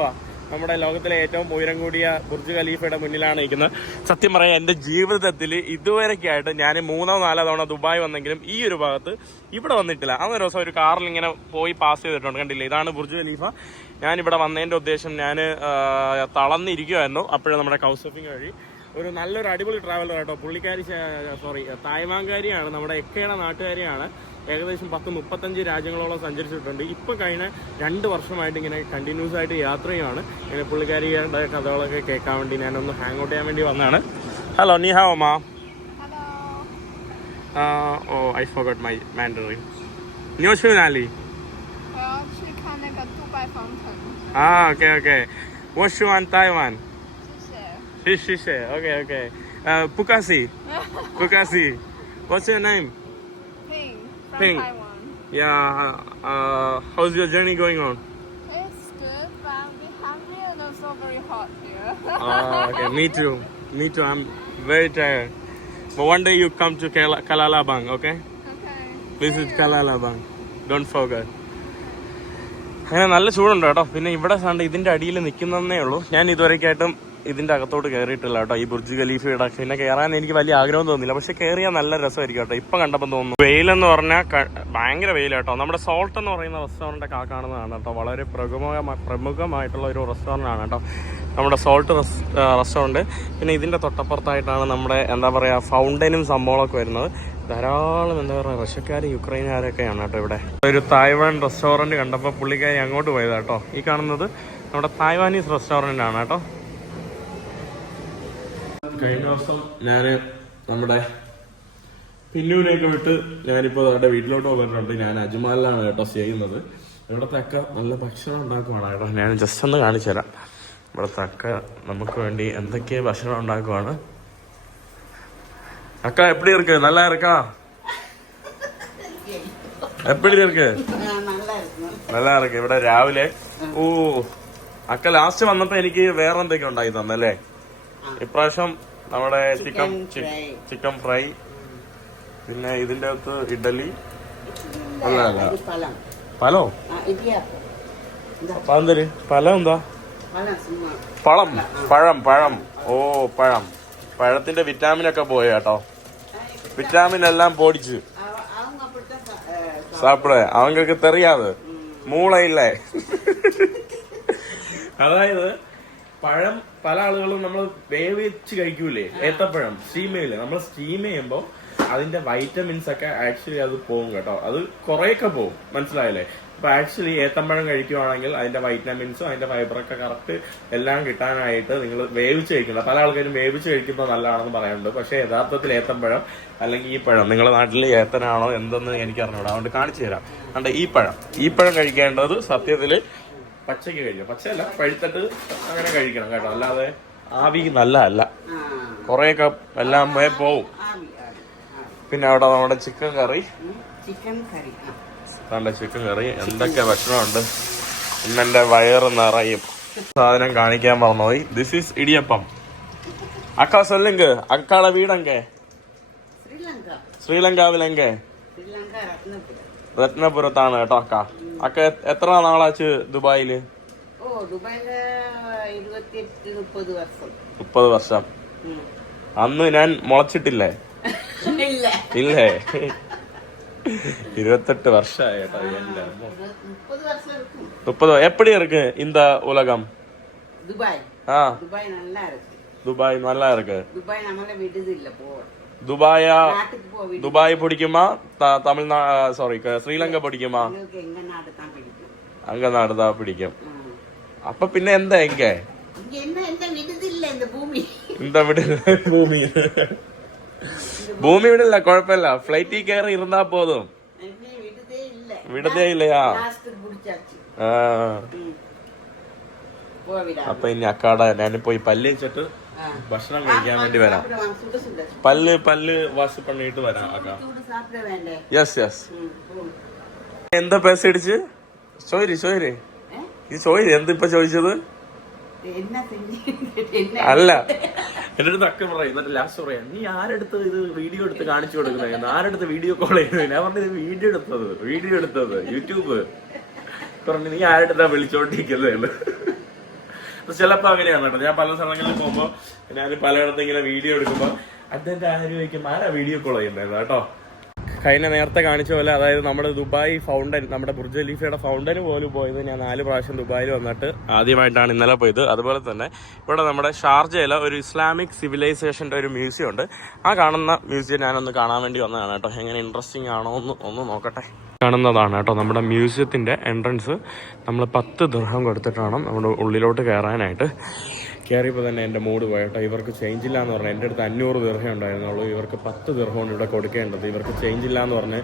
നമ്മുടെ ലോകത്തിലെ ഏറ്റവും ഉയരം കൂടിയ ബുർജ് ഖലീഫയുടെ മുന്നിലാണ് നിൽക്കുന്നത്. സത്യം പറയാം, എൻ്റെ ജീവിതത്തിൽ ഇതുവരെയൊക്കെയായിട്ട് ഞാൻ 3-4 തവണ ദുബായ് വന്നെങ്കിലും ഈ ഒരു ഭാഗത്ത് ഇവിടെ വന്നിട്ടില്ല. അന്നൊരു ദിവസം ഒരു കാറിൽ ഇങ്ങനെ പോയി പാസ് ചെയ്തിട്ടുണ്ട്, കണ്ടില്ലേ, ഇതാണ് ബുർജ് ഖലീഫ. ഞാനിവിടെ വന്നതിൻ്റെ ഉദ്ദേശം ഞാൻ തളർന്നിരിക്കുമായിരുന്നു. അപ്പോഴും നമ്മുടെ കൗസഫിംഗ് വഴി ഒരു നല്ലൊരു അടിപൊളി ട്രാവലർ കേട്ടോ. പുള്ളിക്കാരി തായ്വാൻകാരിയാണ്, നമ്മുടെ എക്കയുടെ നാട്ടുകാരിയാണ്. ഏകദേശം 10-35 രാജ്യങ്ങളോളം സഞ്ചരിച്ചിട്ടുണ്ട്. ഇപ്പോൾ കഴിഞ്ഞ 2 വർഷമായിട്ട് ഇങ്ങനെ കണ്ടിന്യൂസ് ആയിട്ട് യാത്ര ചെയ്യുകയാണ്. ഇങ്ങനെ പുള്ളിക്കാരിയുടെ കഥകളൊക്കെ കേൾക്കാൻ വേണ്ടി ഞാനൊന്ന് ഹാങ് ഔട്ട് ചെയ്യാൻ വേണ്ടി വന്നതാണ്. ഹലോ, നീ ഹാവ് മാ. Oh, I forgot my Mandarin. 你要去哪里？我要去看那个杜拜方城。OK，我喜欢台湾。谢谢。OK。不客气。What's your name? Ping. From Taiwan. Yeah. How's your journey going on? It's good, but I'm a bit hungry and also very hot here. Okay. Me too. I'm very tired. But one day you come to Kalalabang, okay? Okay. Visit Kalalabang. Don't forget. അങ്ങനെ നല്ല ചൂടുണ്ട് കേട്ടോ. പിന്നെ ഇവിടെ കണ്ട് ഇതിൻ്റെ അടിയിൽ നിൽക്കുന്നതേ ഉള്ളൂ. ഞാൻ ഇതുവരെയായിട്ടും ഇതിൻ്റെ അകത്തോട്ട് കയറിയിട്ടില്ല കേട്ടോ. ഈ ബുർജ് ഖലീഫയുടെ പിന്നെ കയറാൻ എനിക്ക് വലിയ ആഗ്രഹം തോന്നില്ല, പക്ഷെ കയറിയാൽ നല്ല രസമായിരിക്കും കേട്ടോ. ഇപ്പം കണ്ടപ്പോൾ തോന്നുന്നു. വെയിലെന്ന് പറഞ്ഞാൽ ഭയങ്കര വെയിൽ കേട്ടോ. നമ്മുടെ സോൾട്ട് എന്ന് പറയുന്ന റെസ്റ്റോറൻ്റ് ആ കാണുന്നതാണ് കേട്ടോ. വളരെ പ്രമുഖമായിട്ടുള്ള ഒരു റെസ്റ്റോറൻ്റ് ആണ് കേട്ടോ നമ്മുടെ സോൾട്ട് റെസ്റ്റോറൻറ്റ്. പിന്നെ ഇതിൻ്റെ തൊട്ടപ്പുറത്തായിട്ടാണ് നമ്മുടെ എന്താ പറയുക ഫൗണ്ടനും സംഭവങ്ങളൊക്കെ വരുന്നത്. ധാരാളം എന്താ പറയുക റഷ്യക്കാരും യുക്രൈനുകാരൊക്കെയാണ് കേട്ടോ ഇവിടെ. ഒരു തായ്വാൻ റെസ്റ്റോറൻറ്റ് കണ്ടപ്പോൾ പുള്ളിക്കാരി അങ്ങോട്ട് പോയത് കേട്ടോ. ഈ കാണുന്നത് നമ്മുടെ തായ്വാനീസ് റെസ്റ്റോറൻ്റ് ആണ് കേട്ടോ. കഴിഞ്ഞ ദിവസം ഞാൻ നമ്മുടെ പിന്നൂനെയൊക്കെ വിട്ട് ഞാനിപ്പോൾ അവരുടെ വീട്ടിലോട്ട് പോകാറുണ്ട്. ഞാൻ അജ്മാലിലാണ് കേട്ടോ ചെയ്യുന്നത്. ഇവിടുത്തെ അക്ക നല്ല ഭക്ഷണം ഉണ്ടാക്കുവാണ് കേട്ടോ. ഞാൻ ജസ്റ്റ് ഒന്ന് കാണിച്ചു തരാം. ഇവിടുത്തെ അക്ക നമുക്ക് വേണ്ടി എന്തൊക്കെ ഭക്ഷണം ഉണ്ടാക്കുവാണ്. അക്ക എപ്പടി ഇருக்கு? நல்லா இருக்கா? എപ്പടി ഇருக்கு? நல்லா இருக்கு. ഇവിടെ രാവിലെ അക്ക ലാസ്റ്റ് വന്നപ്പോ എനിക്ക് വേറെ എന്തൊക്കെ ഉണ്ടാക്കി തന്നല്ലേ. ഇപ്രാവശ്യം നമ്മുടെ ചിക്കൻ ഫ്രൈ, പിന്നെ ഇതിന്റെ അകത്ത് ഇഡലി, അല്ല പലോ പന്തല് പലം എന്താ പഴം. ഓ, പഴത്തിന്റെ വിറ്റാമിനൊക്കെ പോയ കേട്ടോ. വിറ്റാമിൻ എല്ലാം പൊടിച്ച് സാപ്പിട അവങ്ങൾക്ക് തെറിയാത് മൂളയില്ലേ. അതായത് പഴം പല ആളുകളും നമ്മൾ വേവിച്ച് കഴിക്കൂലേ, ഏത്തപ്പഴം സ്റ്റീം ചെയ്യില്ലേ. നമ്മൾ സ്റ്റീം ചെയ്യുമ്പോൾ അതിന്റെ വൈറ്റമിൻസ് ഒക്കെ ആക്ച്വലി അത് പോകും കേട്ടോ. അത് കുറെയൊക്കെ പോകും, മനസ്സിലായില്ലേ? അപ്പൊ ആക്ച്വലി ഏത്തമ്പഴം കഴിക്കുവാണെങ്കിൽ അതിന്റെ വൈറ്റമിൻസും അതിന്റെ ഫൈബറൊക്കെ കറക്റ്റ് എല്ലാം കിട്ടാനായിട്ട് നിങ്ങൾ വേവിച്ച് കഴിക്കുന്നത്. പല ആൾക്കാരും വേവിച്ച് കഴിക്കുന്നത് നല്ലതാണെന്ന് പറയുന്നുണ്ട്. പക്ഷെ യഥാർത്ഥത്തിൽ ഏത്തമ്പഴം അല്ലെങ്കിൽ ഈ പഴം, നിങ്ങളുടെ നാട്ടിൽ ഏത്തനാണോ എന്തെന്ന് എനിക്ക് അറിഞ്ഞൂടാ, അതുകൊണ്ട് കാണിച്ചു തരാം. അതുകൊണ്ട് ഈ പഴം കഴിക്കേണ്ടത് സത്യത്തില് പച്ചയ്ക്ക് കഴിക്കണം. പച്ചയല്ല, പഴുത്തിട്ട് അങ്ങനെ കഴിക്കണം കേട്ടോ. അല്ലാതെ ആവി നല്ലതല്ല, കുറെയൊക്കെ എല്ലാം പോവും. പിന്നെ അവിടെ നമ്മുടെ ചിക്കൻ കറി, ചിക്കൻ കറി, എന്തൊക്കെ ഭക്ഷണമുണ്ട്. ഇന്നെന്റെ വയറ് നിറയും. സാധനം കാണിക്കാൻ പറഞ്ഞുപോയി. This is idiyappam. അക്ക സൊല്ലുങ്ക, അക്കാള വീടങ്ക? ശ്രീലങ്കാവിലെങ്ക? രത്നപുരത്താണ് കേട്ടോ അക്ക. അക്ക എത്ര നാളാച്ച് ദുബായില്? 30 വർഷം. അന്ന് ഞാൻ മുളച്ചിട്ടില്ലേ? ഇല്ലേ? 28 வருஷம் ஆயிட்டா. 30 எப்படி இருக்கு இந்த உலகம்? துபாய் நல்லா இருக்கு. துபாய் நல்லா இருக்கு. துபாய் நம்மள விடுது இல்ல போ. துபாய் பிடிக்குமா? தமிழ்நாடு சாரி ஸ்ரீலங்கா பிடிக்குமா? எங்க நாடு தான் பிடிக்கும். அங்க நாடு தான் பிடிக்கும். அப்ப பின்ன எந்த எங்க? இங்க என்ன விடுது இல்ல இந்த பூமி. இந்த பூமி பூமி விடல, குழப்பமில்ல. ഫ്ലൈറ്റിൽ കയറി ഇരുന്നാ പോതും. വിടതേ ഇല്ലയാ? അപ്പൊ ഇനി അക്കാടെ ഞാൻ പോയി പല്ല് വെച്ചിട്ട് ഭക്ഷണം കഴിക്കാൻ വേണ്ടി വരാം. പല്ല് വാഷ് പണിയിട്ട് വരാം അക്ക. യെസ്. എന്താ പേസ അടിച്ച് ചോര് ഈ ചോര് എന്തിപ്പ ചോദിച്ചത്? അല്ല, എന്റെ അടുത്ത് അക്ക പറയും. എന്നിട്ട് ലാസ്റ്റ് പറയാം, നീ ആരെടുത്ത് ഇത് വീഡിയോ എടുത്ത് കാണിച്ചു കൊടുക്കുന്നത്? ആരെടുത്ത് വീഡിയോ കോൾ ചെയ്യുന്നത്? ഞാൻ പറഞ്ഞത് വീഡിയോ എടുത്തത് യൂട്യൂബ് പറഞ്ഞു. നീ ആരെടുത്താ വിളിച്ചോണ്ടിരിക്കുന്നത്? ചിലപ്പോ അങ്ങനെയാണ് കേട്ടോ. ഞാൻ പല സ്ഥലങ്ങളിൽ പോകുമ്പോ ഞാൻ പലയിടത്തും ഇങ്ങനെ വീഡിയോ എടുക്കുമ്പോ അതിന്റെ ആരും ചോദിക്കും, ആരാ വീഡിയോ കോൾ ചെയ്യുന്നത് കേട്ടോ. കഴിഞ്ഞ നേരത്തെ കാണിച്ച പോലെ, അതായത് നമ്മുടെ ദുബായ് ഫൗണ്ടൻ, നമ്മുടെ ബുർജ് ഖലീഫയുടെ ഫൗണ്ടന് പോലും പോയത് ഞാൻ 4 പ്രാവശ്യം ദുബായിൽ വന്നിട്ട് ആദ്യമായിട്ടാണ് ഇന്നലെ പോയത്. അതുപോലെ തന്നെ ഇവിടെ നമ്മുടെ ഷാർജയിലെ ഒരു ഇസ്ലാമിക് സിവിലൈസേഷന്റെ ഒരു മ്യൂസിയം ഉണ്ട്. ആ കാണുന്ന മ്യൂസിയം ഞാനൊന്ന് കാണാൻ വേണ്ടി വന്നതാണ് കേട്ടോ. എങ്ങനെ ഇൻട്രസ്റ്റിംഗ് ആണോ ഒന്ന് നോക്കട്ടെ. കാണുന്നതാണ് കേട്ടോ നമ്മുടെ മ്യൂസിയത്തിന്റെ എൻട്രൻസ്. നമ്മൾ 10 ദിർഹം കൊടുത്തിട്ട് വേണം നമ്മുടെ ഉള്ളിലോട്ട് കയറാനായിട്ട്. കയറിയപ്പോൾ തന്നെ എൻ്റെ മൂഡ് പോയിട്ടോ. ഇവർക്ക് ചേഞ്ച് ഇല്ല എന്ന് പറഞ്ഞാൽ, എൻ്റെ അടുത്ത് 500 ദിർഹം ഉണ്ടായിരുന്നുള്ളൂ. ഇവർക്ക് 10 ദിർഹമാണ് ഇവിടെ കൊടുക്കേണ്ടത്. ഇവർക്ക് ചേഞ്ച് ഇല്ല എന്ന് പറഞ്ഞ്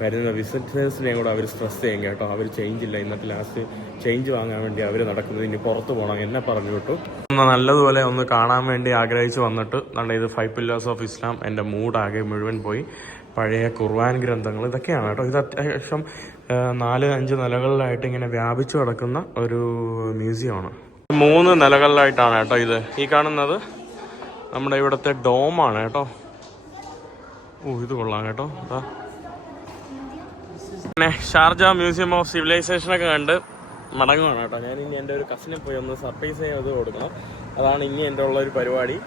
വരുന്ന വിസിറ്റേഴ്സിനെയും കൂടെ അവർ സ്ട്രെസ് ചെയ്യും കേട്ടോ. അവർ ചേഞ്ച് ഇല്ല. ഇന്നത്തെ ലാസ്റ്റ് ചേഞ്ച് വാങ്ങാൻ വേണ്ടി അവർ നടക്കുന്നത്. ഇനി പുറത്ത് പോകണം എന്നെ പറഞ്ഞു വിട്ടു. നല്ലതുപോലെ ഒന്ന് കാണാൻ വേണ്ടി ആഗ്രഹിച്ച് വന്നിട്ട് ഇത് 5 പില്ലേഴ്സ് ഓഫ് ഇസ്ലാം. എൻ്റെ മൂഡാകെ മുഴുവൻ പോയി. പഴയ ഖുർആൻ ഗ്രന്ഥങ്ങൾ ഇതൊക്കെയാണ് കേട്ടോ. ഇത് അത്യാവശ്യം 4-5 നിലകളിലായിട്ട് ഇങ്ങനെ വ്യാപിച്ചു കിടക്കുന്ന ഒരു മ്യൂസിയമാണ്. 3 നിലകളിലായിട്ടാണ് കേട്ടോ ഇത്. ഈ കാണുന്നത് നമ്മുടെ ഇവിടുത്തെ ഡോമാണ് കേട്ടോ. ഇത് കൊള്ളാം കേട്ടോ. പിന്നെ ഷാർജ മ്യൂസിയം ഓഫ് സിവിലൈസേഷനൊക്കെ കണ്ട് മടങ്ങുവാണ് കേട്ടോ. ഞാൻ ഇനി എൻ്റെ ഒരു കസിനെ പോയി ഒന്ന് സർപ്രൈസ് ചെയ്ത് കൊടുക്കണം. അതാണ് ഇനി എൻ്റെ ഉള്ളൊരു പരിപാടി.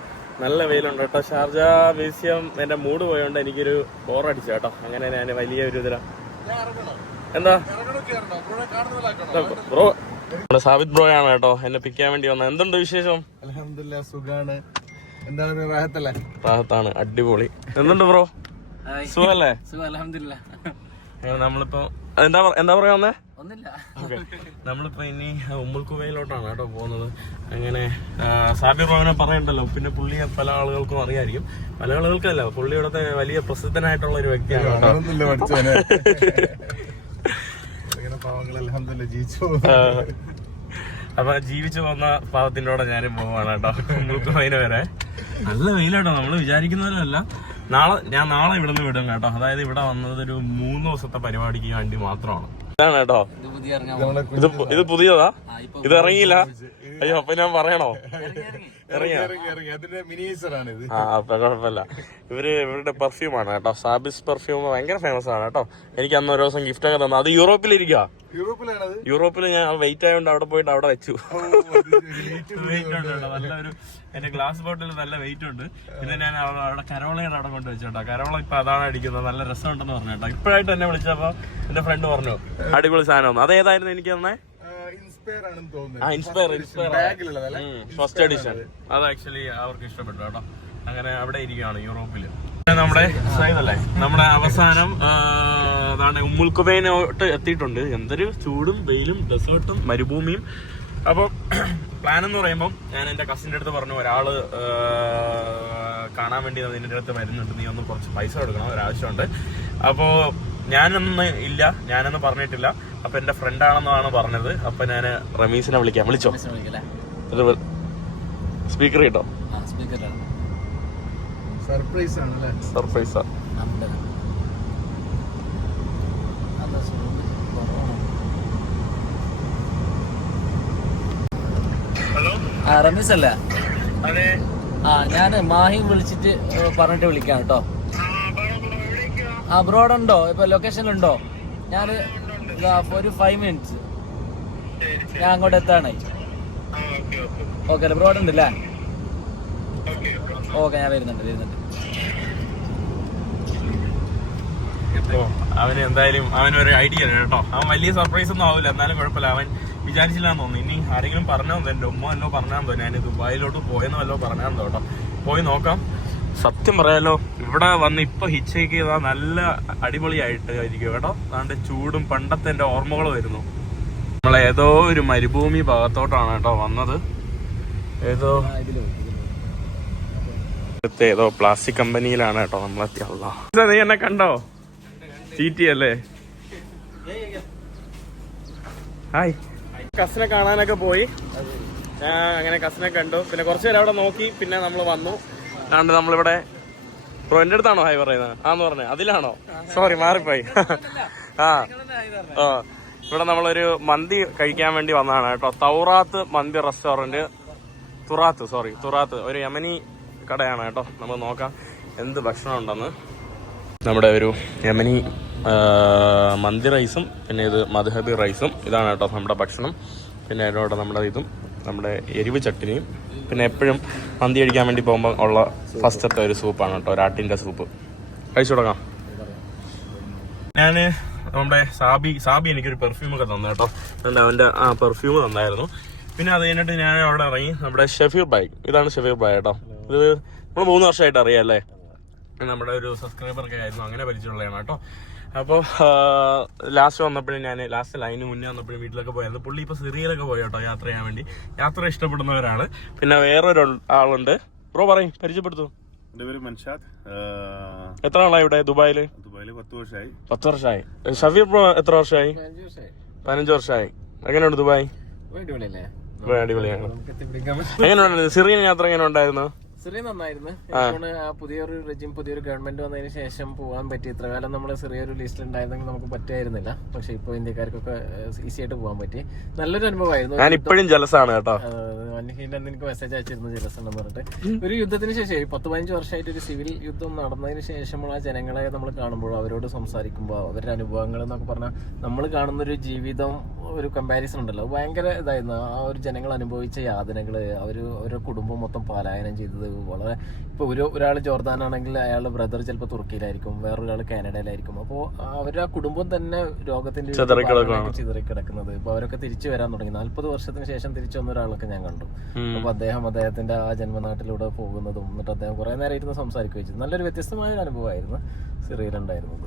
നല്ല വെയിലുണ്ട് കേട്ടോ. ഷാർജ മ്യൂസിയം എൻ്റെ മൂഡ് പോയോണ്ട് എനിക്കൊരു ബോറടിച്ചു കേട്ടോ. അങ്ങനെ ഞാൻ വലിയൊരു ഇതിലാണ്. എന്താ ബ്രോ? നമ്മുടെ സാബിത് ബ്രോ ആണ് കേട്ടോ എന്നെ പിക്ക് ചെയ്യാൻ വേണ്ടി വന്നത്. എന്തുണ്ട് വിശേഷം? അൽഹംദുലില്ലാ, സുഖാണ്. എന്താണ് റാഹത്തല്ലേ? റാഹത്താണ്, അടിപൊളി. എന്തുണ്ട് ബ്രോ? സുഖല്ലേ? നമ്മളിപ്പോ എന്താ പറയാ വന്നേ? നമ്മളിപ്പോ ഇനി ഉമ്മുൽ ഖുവൈനിലോട്ടാണ് കേട്ടോ പോകുന്നത്. അങ്ങനെ സാബിർ ബ്രോനെ പറയണ്ടല്ലോ. പിന്നെ പുള്ളിയെ പല ആളുകൾക്കും അറിയായിരിക്കും. പല ആളുകൾക്കല്ല, പുള്ളി ഇവിടുത്തെ വലിയ പ്രസിദ്ധനായിട്ടുള്ള ഒരു വ്യക്തിയാണ് കേട്ടോ. അപ്പൊ ജീവിച്ചു പോകുന്ന പാവത്തിന്റെ കൂടെ ഞാനും പോവാണ് കേട്ടോ ഉമ്മുൽ ഖുവൈന വരെ. നല്ല വെയിലാട്ടോ. നമ്മള് വിചാരിക്കുന്നവരല്ല. ഞാൻ നാളെ ഇവിടുന്ന് വിടും കേട്ടോ. അതായത് ഇവിടെ വന്നത് ഒരു 3 ദിവസത്തെ പരിപാടിക്ക് വേണ്ടി മാത്രമാണ്. ഇതാണ് കേട്ടോ. ഇത് പുതിയതാ? ഇത് ഇറങ്ങിയില്ല? അയ്യോ, അപ്പൊ ഞാൻ പറയണോ? അപ്പൊ കുഴപ്പമില്ല. ഇവരുടെ പെർഫ്യൂമാണ് കേട്ടോ. സാബിസ് പെർഫ്യൂം ഭയങ്കര ഫേമസ് ആണ് കേട്ടോ. എനിക്ക് അന്ന് ഒരു ദിവസം ഗിഫ്റ്റ് ഒക്കെ തന്നു. അത് യൂറോപ്പിലിരിക്കുക. യൂറോപ്പിൽ ഞാൻ വെയിറ്റ് ആയതുകൊണ്ട് അവിടെ പോയിട്ട് അവിടെ വെച്ചു. വെയിറ്റ് ഉണ്ട് കേട്ടോ. നല്ലൊരു എന്റെ ഗ്ലാസ് ബോട്ടിൽ നല്ല വെയിറ്റ് ഉണ്ട്. പിന്നെ ഞാൻ അവിടെ കരോളയാണ് അവിടെ കൊണ്ട് വെച്ചു കേട്ടോ. കരോള ഇപ്പൊ അതാണ് അടിക്കുന്നത്. നല്ല രസമുണ്ടെന്ന് പറഞ്ഞു കേട്ടോ. ഇപ്പോഴായിട്ട് എന്നെ വിളിച്ചപ്പോ എന്റെ ഫ്രണ്ട് പറഞ്ഞു അടിപൊളി സാധനം. അതേതായിരുന്നു എനിക്ക് തന്നെ? First edition. അത് ആക്ച്വലി അവർക്ക് ഇഷ്ടപ്പെട്ടു കേട്ടോ. അങ്ങനെ അവിടെ ഇരിക്കുകയാണ് യൂറോപ്പില്. നമ്മുടെ സൈഡല്ലേ നമ്മുടെ അവസാനം അതാണ് ഉമ്മുൽ ഖുബൈനോട്ട് എത്തിയിട്ടുണ്ട്. എന്തൊരു ചൂടും വെയിലും ഡെസേർട്ടും മരുഭൂമിയും. അപ്പോൾ പ്ലാൻ എന്ന് പറയുമ്പോൾ ഞാൻ എൻ്റെ കസിൻ്റെ അടുത്ത് പറഞ്ഞു, ഒരാള് കാണാൻ വേണ്ടി നിന്റെ അടുത്ത് വരുന്നുണ്ട്, നീ ഒന്ന് കുറച്ച് പൈസ കൊടുക്കണം, ഒരാവശ്യമുണ്ട്. അപ്പോൾ ഞാനൊന്നും പറഞ്ഞിട്ടില്ല. അപ്പൊ എന്റെ ഫ്രണ്ട് ആണെന്നാണ് പറഞ്ഞത്. അപ്പൊ ഞാൻ റമീസിനെ വിളിക്കാം. വിളിച്ചോ? സ്പീക്കർ കേട്ടോ? സർപ്രൈസാ. റമീസ് അല്ലേ? ഞാന് മാഹിം വിളിച്ചിട്ട് പറഞ്ഞിട്ട് വിളിക്കാം കേട്ടോ. ബ്രോഡ് ഉണ്ടോ? ഇപ്പൊ ലൊക്കേഷനിലുണ്ടോ? ഞാന് ഒരു 5 minutes ഞാൻ അങ്ങോട്ട് എത്താണേ. ഓക്കെ അല്ലേ? ബ്രോഡ് ഉണ്ടല്ലേ? ഓക്കെ, ഞാൻ വരുന്നുണ്ട്. അവന് എന്തായാലും അവനൊരു ഐഡിയ കേട്ടോ. അവൻ വലിയ സർപ്രൈസ് ഒന്നും ആവില്ല, എന്നാലും കുഴപ്പമില്ല. അവൻ വിചാരിച്ചില്ലാന്ന് തോന്നുന്നു. ഇനി ആരെങ്കിലും പറഞ്ഞാൽ എന്റെ ഉമ്മ വല്ലോ പറഞ്ഞാൽ തോന്നുന്നു, ഞാൻ ദുബായിലോട്ട് പോയെന്ന് വല്ലോ പറഞ്ഞാൽ കേട്ടോ. പോയി നോക്കാം. സത്യം പറയാലോ, ഇവിടെ വന്ന് ഇപ്പൊ ഹിച്ചേക്ക് ചെയ്താൽ നല്ല അടിപൊളിയായിട്ട് ആയിരിക്കും കേട്ടോ. അതുകൊണ്ട് ചൂടും പണ്ടത്തെ എന്റെ ഓർമ്മകൾ വരുന്നു. നമ്മളേതോ ഒരു മരുഭൂമി ഭാഗത്തോട്ടാണ് കേട്ടോ വന്നത്. ഏതോ പ്ലാസ്റ്റിക് കമ്പനിയിലാണ് കേട്ടോ നമ്മളെത്തിയുള്ള. നീ എന്നെ കണ്ടോ? ചീറ്റി അല്ലേ? ഹായ്. കസിനെ കാണാനൊക്കെ പോയി. അങ്ങനെ കസിനെ കണ്ടു. പിന്നെ കുറച്ചു നേരം അവിടെ നോക്കി. പിന്നെ നമ്മൾ വന്നു. അതുകൊണ്ട് നമ്മളിവിടെ ബ്രോ എന്റെ അടുത്താണോ ഹായ് പറയുന്നത്? ആന്ന് പറഞ്ഞേ അതിലാണോ? സോറി, മാറിപ്പോയി. ഇവിടെ നമ്മളൊരു മന്തി കഴിക്കാൻ വേണ്ടി വന്നതാണ് കേട്ടോ. തൗറാത്ത് മന്തി റെസ്റ്റോറന്റ്. തുറാത്ത് ഒരു യമനി കടയാണ് കേട്ടോ. നമ്മൾ നോക്കാം എന്ത് ഭക്ഷണം ഉണ്ടെന്ന്. നമ്മുടെ ഒരു യമനി മന്തി റൈസും പിന്നെ ഇത് മദ്ഹബി റൈസും ഇതാണ് കേട്ടോ നമ്മുടെ ഭക്ഷണം. പിന്നെ അതിനോട് നമ്മുടെ ഇതും നമ്മുടെ എരിവ് ചട്ടിനിയും പിന്നെ എപ്പോഴും മന്തി കഴിക്കാൻ വേണ്ടി പോകുമ്പോൾ ഉള്ള ഫസ്റ്റത്തെ ഒരു സൂപ്പാണ് കേട്ടോ, ഒരാട്ടിൻ്റെ സൂപ്പ്. കഴിച്ചു തുടങ്ങാം. ഞാൻ നമ്മുടെ സാബി എനിക്കൊരു പെർഫ്യൂമൊക്കെ തന്നു കേട്ടോ. അവൻ്റെ പെർഫ്യൂം തന്നായിരുന്നു. പിന്നെ അത് കഴിഞ്ഞിട്ട് ഞാൻ അവിടെ ഇറങ്ങി. നമ്മുടെ ഷഫീർ ഭായ്, ഇതാണ് ഷഫീർ ഭായ് കേട്ടോ. ഇത് നമ്മൾ 3 വർഷമായിട്ട് അറിയാം അല്ലേ? നമ്മുടെ ഒരു സബ്സ്ക്രൈബറൊക്കെ ആയിരുന്നു, അങ്ങനെ പരിചയമുള്ളതാണ് കേട്ടോ. അപ്പോൾ ലാസ്റ്റ് വന്നപ്പോഴും ഞാൻ അതിന് മുന്നേ വന്നപ്പോഴും വീട്ടിലൊക്കെ പോയായിരുന്നു. പുള്ളി ഇപ്പോൾ സിറിയയിലൊക്കെ പോയി കേട്ടോ യാത്ര ചെയ്യാൻ വേണ്ടി. യാത്ര ഇഷ്ടപ്പെടുന്നവരാണ്. പിന്നെ വേറൊരു ആളുണ്ട്. ബ്രോ പറയും, പരിചയപ്പെടുത്തു. എന്റെ പേര് മൻഷാദ്. എത്ര നാളായി ഇവിടെ ദുബായില്? 10 വർഷമായി. 10 വർഷമായി. ഷഫീർ ബ്രോ എത്ര വർഷമായി? 15 വർഷമായി. എങ്ങനെയുണ്ട് ദുബായ്? അടിപൊളിയാണ്. എങ്ങനെയുണ്ട് സിറിയൻ യാത്ര? എങ്ങനെ ഉണ്ടായിരുന്നു? സിറിയ നന്നായിരുന്നു. പുതിയൊരു റെജിം, പുതിയൊരു ഗവൺമെന്റ് വന്നതിന് ശേഷം പോകാൻ പറ്റി. ഇത്ര കാലം നമ്മൾ ചെറിയൊരു ലിസ്റ്റിൽ ഉണ്ടായിരുന്നെങ്കിൽ നമുക്ക് പറ്റായിരുന്നില്ല. പക്ഷെ ഇപ്പൊ ഇന്ത്യക്കാർക്കൊക്കെ ഈസി ആയിട്ട് പോകാൻ പറ്റി. നല്ലൊരു അനുഭവമായിരുന്നു. ഞാൻ ഇപ്പോഴും ജലസാണ് കേട്ടോ. എനിക്ക് മെസ്സേജ് അയച്ചിരുന്നു ജലസ് ഉണ്ടെന്ന് പറഞ്ഞിട്ട്. ഒരു യുദ്ധത്തിന് ശേഷം 10-15 വർഷമായിട്ട് ഒരു സിവിൽ യുദ്ധം നടന്നതിന് ശേഷമുള്ള ജനങ്ങളെ നമ്മൾ കാണുമ്പോൾ, അവരോട് സംസാരിക്കുമ്പോൾ, അവരുടെ അനുഭവങ്ങൾ എന്നൊക്കെ പറഞ്ഞാൽ നമ്മൾ കാണുന്ന ഒരു ജീവിതം, ഒരു കമ്പാരിസൺ ഉണ്ടല്ലോ, ഭയങ്കര ഇതായിരുന്നു. ആ ഒരു ജനങ്ങൾ അനുഭവിച്ച യാതനകള്, അവരുടെ കുടുംബം മൊത്തം പലായനം ചെയ്തത് വളരെ. ഇപ്പൊ ഒരാൾ ജോർദാനാണെങ്കിൽ അയാളുടെ ബ്രദർ ചിലപ്പോൾ തുർക്കിയിലായിരിക്കും, വേറൊരാൾ കാനഡയിലായിരിക്കും. അപ്പോൾ അവരുടെ ആ കുടുംബം തന്നെ രോഗത്തിന്റെ ചിതറിക്കിടക്കുന്നത്. ഇപ്പൊ അവരൊക്കെ തിരിച്ചു വരാൻ തുടങ്ങി. 40 വർഷത്തിന് ശേഷം തിരിച്ചു വന്ന ഒരാളൊക്കെ ഞാൻ കണ്ടു. അപ്പൊ അദ്ദേഹത്തിന്റെ ആ ജന്മനാട്ടിലൂടെ പോകുന്നതും, എന്നിട്ട് അദ്ദേഹം കുറെ നേരം ഇരുന്ന് സംസാരിക്കുകയും ചെയ്തു. നല്ലൊരു വ്യത്യസ്തമായ ഒരു അനുഭവമായിരുന്നു സിറിയയിലുണ്ടായിരുന്നത്.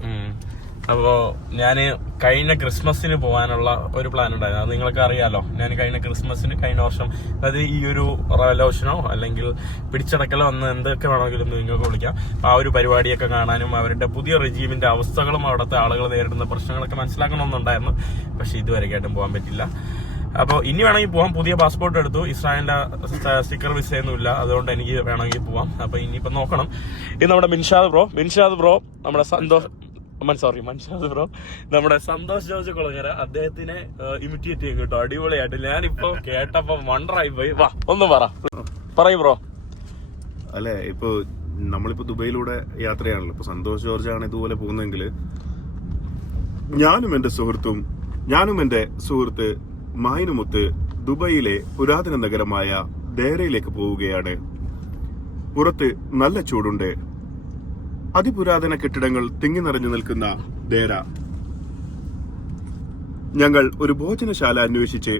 അപ്പോ ഞാന് കഴിഞ്ഞ ക്രിസ്മസിന് പോകാനുള്ള ഒരു പ്ലാൻ ഉണ്ടായിരുന്നു. അത് നിങ്ങൾക്ക് അറിയാലോ. ഞാൻ കഴിഞ്ഞ ക്രിസ്മസിന് കഴിഞ്ഞ വർഷം, അതായത് ഈ ഒരു റവല്യൂഷനോ അല്ലെങ്കിൽ പിടിച്ചടക്കലോ എന്ന് എന്തൊക്കെ വേണമെങ്കിലും നിങ്ങൾക്ക് വിളിക്കാം, ആ ഒരു പരിപാടിയൊക്കെ കാണാനും അവരുടെ പുതിയ റെജീമിന്റെ അവസ്ഥകളും അവിടുത്തെ ആളുകൾ നേരിടുന്ന പ്രശ്നങ്ങളൊക്കെ മനസ്സിലാക്കണമെന്നുണ്ടായിരുന്നു. പക്ഷെ ഇതുവരെയായിട്ടും പോകാൻ പറ്റില്ല. അപ്പോൾ ഇനി വേണമെങ്കിൽ പോവാം. പുതിയ പാസ്പോർട്ട് എടുത്തു. ഇസ്രായേലിന്റെ സ്റ്റിക്കർ വിസയൊന്നും ഇല്ല, അതുകൊണ്ട് എനിക്ക് വേണമെങ്കിൽ പോവാം. അപ്പൊ ഇനിയിപ്പോ നോക്കണം. ഇത് നമ്മുടെ മിൻഷാദ് ബ്രോ നമ്മുടെ മൻഷാദ് ബ്രോ നമ്മുടെ സന്തോഷ് ജോർജ് കുളങ്ങര, അദ്ദേഹത്തിനെ ഇമിറ്റേറ്റ് ചെയ്യും കേട്ടോ, അടിപൊളിയായിട്ട്. ഞാനിപ്പോ കേട്ടപ്പോ വണ്ടറായി പോയി. വാ ഒന്ന് പറയൂ ബ്രോ. അല്ലെ, ഇപ്പൊ നമ്മളിപ്പോ ദുബൈയിലൂടെ യാത്രയാണല്ലോ. ഇപ്പൊ സന്തോഷ് ജോർജ് ആണ് ഇതുപോലെ പോകുന്നെങ്കിൽ, ഞാനും എന്റെ സുഹൃത്ത് മാഹിനുമൊത്ത് ദുബൈയിലെ പുരാതന നഗരമായ ദേരയിലേക്ക് പോവുകയാണ്. പുറത്ത് നല്ല ചൂടുണ്ട്. അതിപുരാതന കെട്ടിടങ്ങൾ തിങ്ങി നിറഞ്ഞു നിൽക്കുന്ന ദേര. ഞങ്ങൾ ഒരു ഭോജനശാല അന്വേഷിച്ച്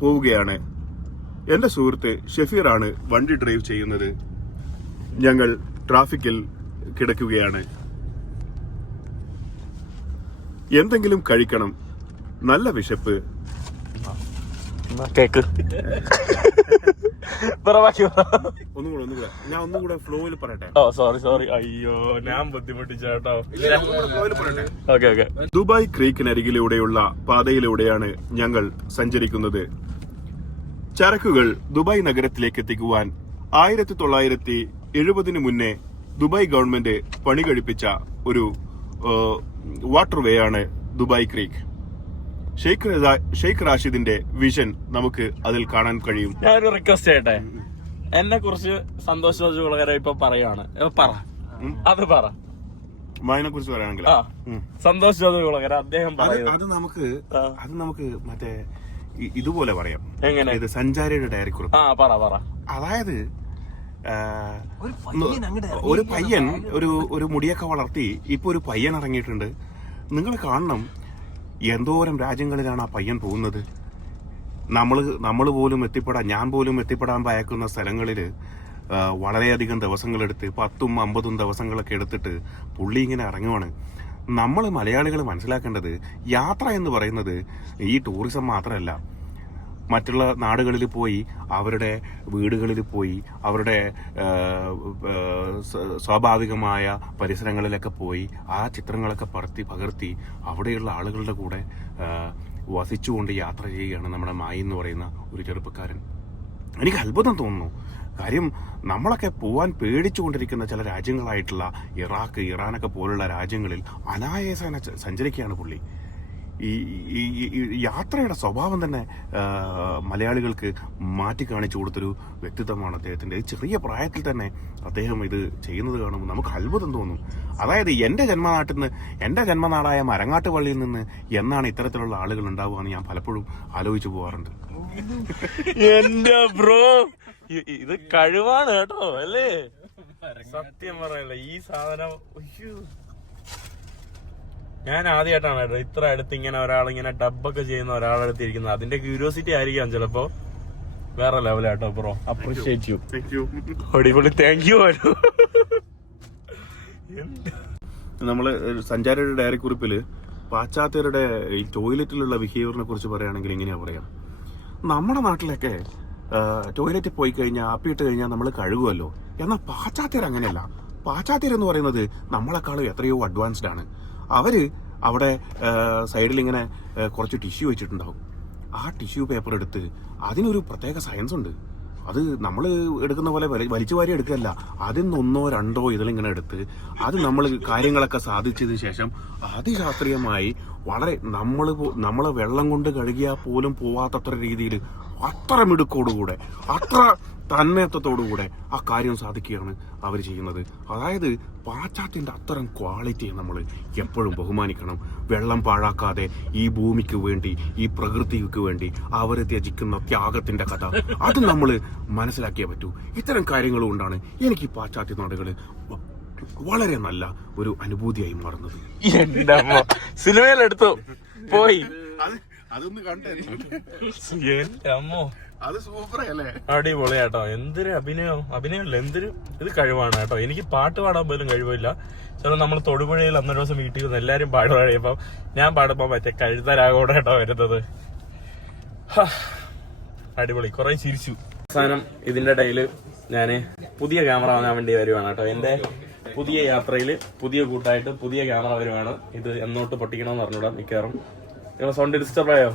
പോവുകയാണ്. എന്റെ സുഹൃത്ത് ഷഫീർ ആണ് വണ്ടി ഡ്രൈവ് ചെയ്യുന്നത്. ഞങ്ങൾ ട്രാഫിക്കിൽ കിടക്കുകയാണ്. എന്തെങ്കിലും കഴിക്കണം, നല്ല വിശപ്പ്. കേക്ക് ഒന്നുകൂടെ ഞാൻ ഒന്നുകൂടെ ഫ്ലോയിൽ പറയട്ടെ. സോറി അയ്യോ ഞാൻ ബുദ്ധിമുട്ടിച്ചേട്ടോ. ഓക്കെ. ദുബായ് ക്രീക്കിനരികിലൂടെയുള്ള പാതയിലൂടെയാണ് ഞങ്ങൾ സഞ്ചരിക്കുന്നത്. ചരക്കുകൾ ദുബായ് നഗരത്തിലേക്ക് എത്തിക്കുവാൻ 1970 മുന്നേ ദുബായ് ഗവൺമെന്റ് പണി കഴിപ്പിച്ച ഒരു വാട്ടർവേ ആണ് ദുബായ് ക്രീക്ക്. ഷെയ്ഖ് റാഷിദിന്റെ വിഷൻ നമുക്ക് അതിൽ കാണാൻ കഴിയും. ഞാനൊരു റിക്വസ്റ്റ് ചെയ്യട്ടെ, എന്നെ കുറിച്ച് സന്തോഷ് ജോർജ് കുളങ്ങര ഇപ്പൊ പറയാണ്, അത് പറ. മായനെ കുറിച്ച് പറയുകയാണെങ്കിൽ സന്തോഷ് ജോർജ് കുളങ്ങര അദ്ദേഹം അത് നമുക്ക് മറ്റേ ഇതുപോലെ പറയാം. എങ്ങനെ? ഇത് സഞ്ചാരിയുടെ ഡയറിക്കുറിപ്പ്. പറ. അതായത് ഒരു പയ്യൻ ഒരു മുടിയൊക്കെ വളർത്തി ഇപ്പൊ ഒരു പയ്യൻ ഇറങ്ങിയിട്ടുണ്ട്. നിങ്ങൾ കാണണം എന്തോരം രാജ്യങ്ങളിലാണ് ആ പയ്യൻ പോകുന്നത്. നമ്മൾ പോലും ഞാൻ പോലും എത്തിപ്പെടാൻ ഭയക്കുന്ന സ്ഥലങ്ങളിൽ വളരെയധികം ദിവസങ്ങളെടുത്ത് 10-50 ദിവസങ്ങളൊക്കെ എടുത്തിട്ട് പുള്ളി ഇങ്ങനെ ഇറങ്ങുവാണ്. നമ്മൾ മലയാളികൾ മനസ്സിലാക്കേണ്ടത് യാത്ര എന്ന് പറയുന്നത് ഈ ടൂറിസം മാത്രമല്ല. മറ്റുള്ള നാടുകളിൽ പോയി അവരുടെ വീടുകളിൽ പോയി അവരുടെ സ്വാഭാവികമായ പരിസരങ്ങളിലൊക്കെ പോയി ആ ചിത്രങ്ങളൊക്കെ പകർത്തി അവിടെയുള്ള ആളുകളുടെ കൂടെ വസിച്ചുകൊണ്ട് യാത്ര ചെയ്യുകയാണ് നമ്മുടെ മായി എന്ന് പറയുന്ന ഒരു ചെറുപ്പക്കാരൻ. എനിക്ക് അത്ഭുതം തോന്നുന്നു. കാര്യം നമ്മളൊക്കെ പോവാൻ പേടിച്ചുകൊണ്ടിരിക്കുന്ന ചില രാജ്യങ്ങളായിട്ടുള്ള ഇറാഖ്, ഇറാനൊക്കെ പോലുള്ള രാജ്യങ്ങളിൽ അനായാസേന സഞ്ചരിക്കുകയാണ് പുള്ളി. ഈ യാത്രയുടെ സ്വഭാവം തന്നെ മലയാളികൾക്ക് മാറ്റി കാണിച്ചു കൊടുത്തൊരു വ്യക്തിത്വമാണ് അദ്ദേഹത്തിന്റെ. ചെറിയ പ്രായത്തിൽ തന്നെ അദ്ദേഹം ഇത് ചെയ്യുന്നത് കാണുമ്പോൾ നമുക്ക് അത്ഭുതം തോന്നും. അതായത് എന്റെ ജന്മനാടായ മരങ്ങാട്ട് പള്ളിയിൽ നിന്ന് എന്നാണ് ഇത്തരത്തിലുള്ള ആളുകൾ ഉണ്ടാവുക എന്ന് ഞാൻ പലപ്പോഴും ആലോചിച്ചു പോവാറുണ്ട്. എന്റെ ബ്രോ ഇത് കഴിവാണ് കേട്ടോ, അല്ലേ? സത്യം പറയല്ല, ഈ സാധനം ഞാൻ ആദ്യമായിട്ടാണ് കേട്ടോ ഇത്ര അടുത്ത് ഇങ്ങനെ ഒരാളിങ്ങനെ ഡബ്ബൊക്കെ ചെയ്യുന്ന ഒരാളടുത്ത് ഇരിക്കുന്നത്. അതിന്റെ ക്യൂരിയോസിറ്റി ആയിരിക്കാം ചിലപ്പോ. വേറെ ലെവലാട്ടോ ബ്രോ, അപ്രീഷിയേറ്റ് യു. അടിപൊളി, താങ്ക് യു. നമ്മള് സഞ്ചാരിയുടെ ഡയറി കുറിപ്പില് പാശ്ചാത്യരുടെ ഈ ടോയ്ലറ്റിലുള്ള ബിഹേവിയറിനെ കുറിച്ച് പറയുകയാണെങ്കിൽ ഇങ്ങനെയാ പറയാം. നമ്മുടെ നാട്ടിലൊക്കെ ടോയ്ലറ്റിൽ പോയി കഴിഞ്ഞാൽ അപ്പിയിട്ട് കഴിഞ്ഞാൽ നമ്മൾ കഴുകുമല്ലോ. എന്നാൽ പാശ്ചാത്യർ അങ്ങനെയല്ല. പാശ്ചാത്യരെന്ന് പറയുന്നത് നമ്മളെക്കാളും എത്രയോ അഡ്വാൻസ്ഡ് ആണ്. അവര് അവിടെ സൈഡിൽ ഇങ്ങനെ കുറച്ച് ടിഷ്യൂ വെച്ചിട്ടുണ്ടാവും. ആ ടിഷ്യൂ പേപ്പർ എടുത്ത് അതിനൊരു പ്രത്യേക സയൻസ് ഉണ്ട്. അത് നമ്മൾ എടുക്കുന്ന പോലെ വലിച്ചു വാരി എടുക്കല്ല. അതിൽ നിന്നൊന്നോ രണ്ടോ ഇതിലിങ്ങനെ എടുത്ത് അത് നമ്മൾ കാര്യങ്ങളൊക്കെ സാധിച്ചതിന് ശേഷം അതിശാസ്ത്രീയമായി വളരെ നമ്മളെ വെള്ളം കൊണ്ട് കഴുകിയാൽ പോലും പോവാത്തത്ര രീതിയിൽ അത്ര മിടുക്കോടുകൂടെ അത്ര തന്മയത്വത്തോടുകൂടെ ആ കാര്യം സാധിക്കുകയാണ് അവർ ചെയ്യുന്നത്. അതായത് പാശ്ചാത്യന്റെ അത്തരം ക്വാളിറ്റിയെ നമ്മൾ എപ്പോഴും ബഹുമാനിക്കണം. വെള്ളം പാഴാക്കാതെ ഈ ഭൂമിക്ക് വേണ്ടി, ഈ പ്രകൃതിക്ക് വേണ്ടി അവർ ത്യജിക്കുന്ന ത്യാഗത്തിന്റെ കഥ അത് നമ്മൾ മനസ്സിലാക്കിയേ പറ്റൂ. ഇത്തരം കാര്യങ്ങൾ കൊണ്ടാണ് എനിക്ക് പാശ്ചാത്യ നാടുകൾ വളരെ നല്ല ഒരു അനുഭൂതിയായി മാറുന്നത്. സിനിമയിലെടുത്തു പോയി അതൊന്ന് കണ്ടേ? എന്റെ അമ്മോ, അത് സൂപ്പറല്ലേ? അടിപൊളിയാട്ടോ. എന്തൊരു അഭിനയമല്ല, എന്തൊരു ഇത് കഴിവാണ് കേട്ടോ. എനിക്ക് പാട്ട് പാടാൻ പോലും കഴിവില്ല. ചില നമ്മൾ തൊടുപുഴയിൽ അന്നൊരു ദിവസം വീട്ടിൽ നിന്ന് എല്ലാരും പാടുപാടിയപ്പം ഞാൻ പാടുമ്പോ മറ്റേ കഴുതരാഗോടെ കേട്ടോ വരുന്നത്. അടിപൊളി, കുറെ ചിരിച്ചു. അവസാനം ഇതിന്റെ ഇടയില് ഞാന് പുതിയ ക്യാമറ വാങ്ങാൻ വേണ്ടി വരുവാണ് കേട്ടോ. എന്റെ പുതിയ യാത്രയിൽ പുതിയ കൂട്ടായിട്ട് പുതിയ ക്യാമറ വരുവാണ്. ഇത് എന്നോട്ട് പൊട്ടിക്കണമെന്ന് പറഞ്ഞൂടാ മിക്കവാറും. നിങ്ങൾ സൗണ്ട് ഡിസ്റ്റർബ് ആയോ?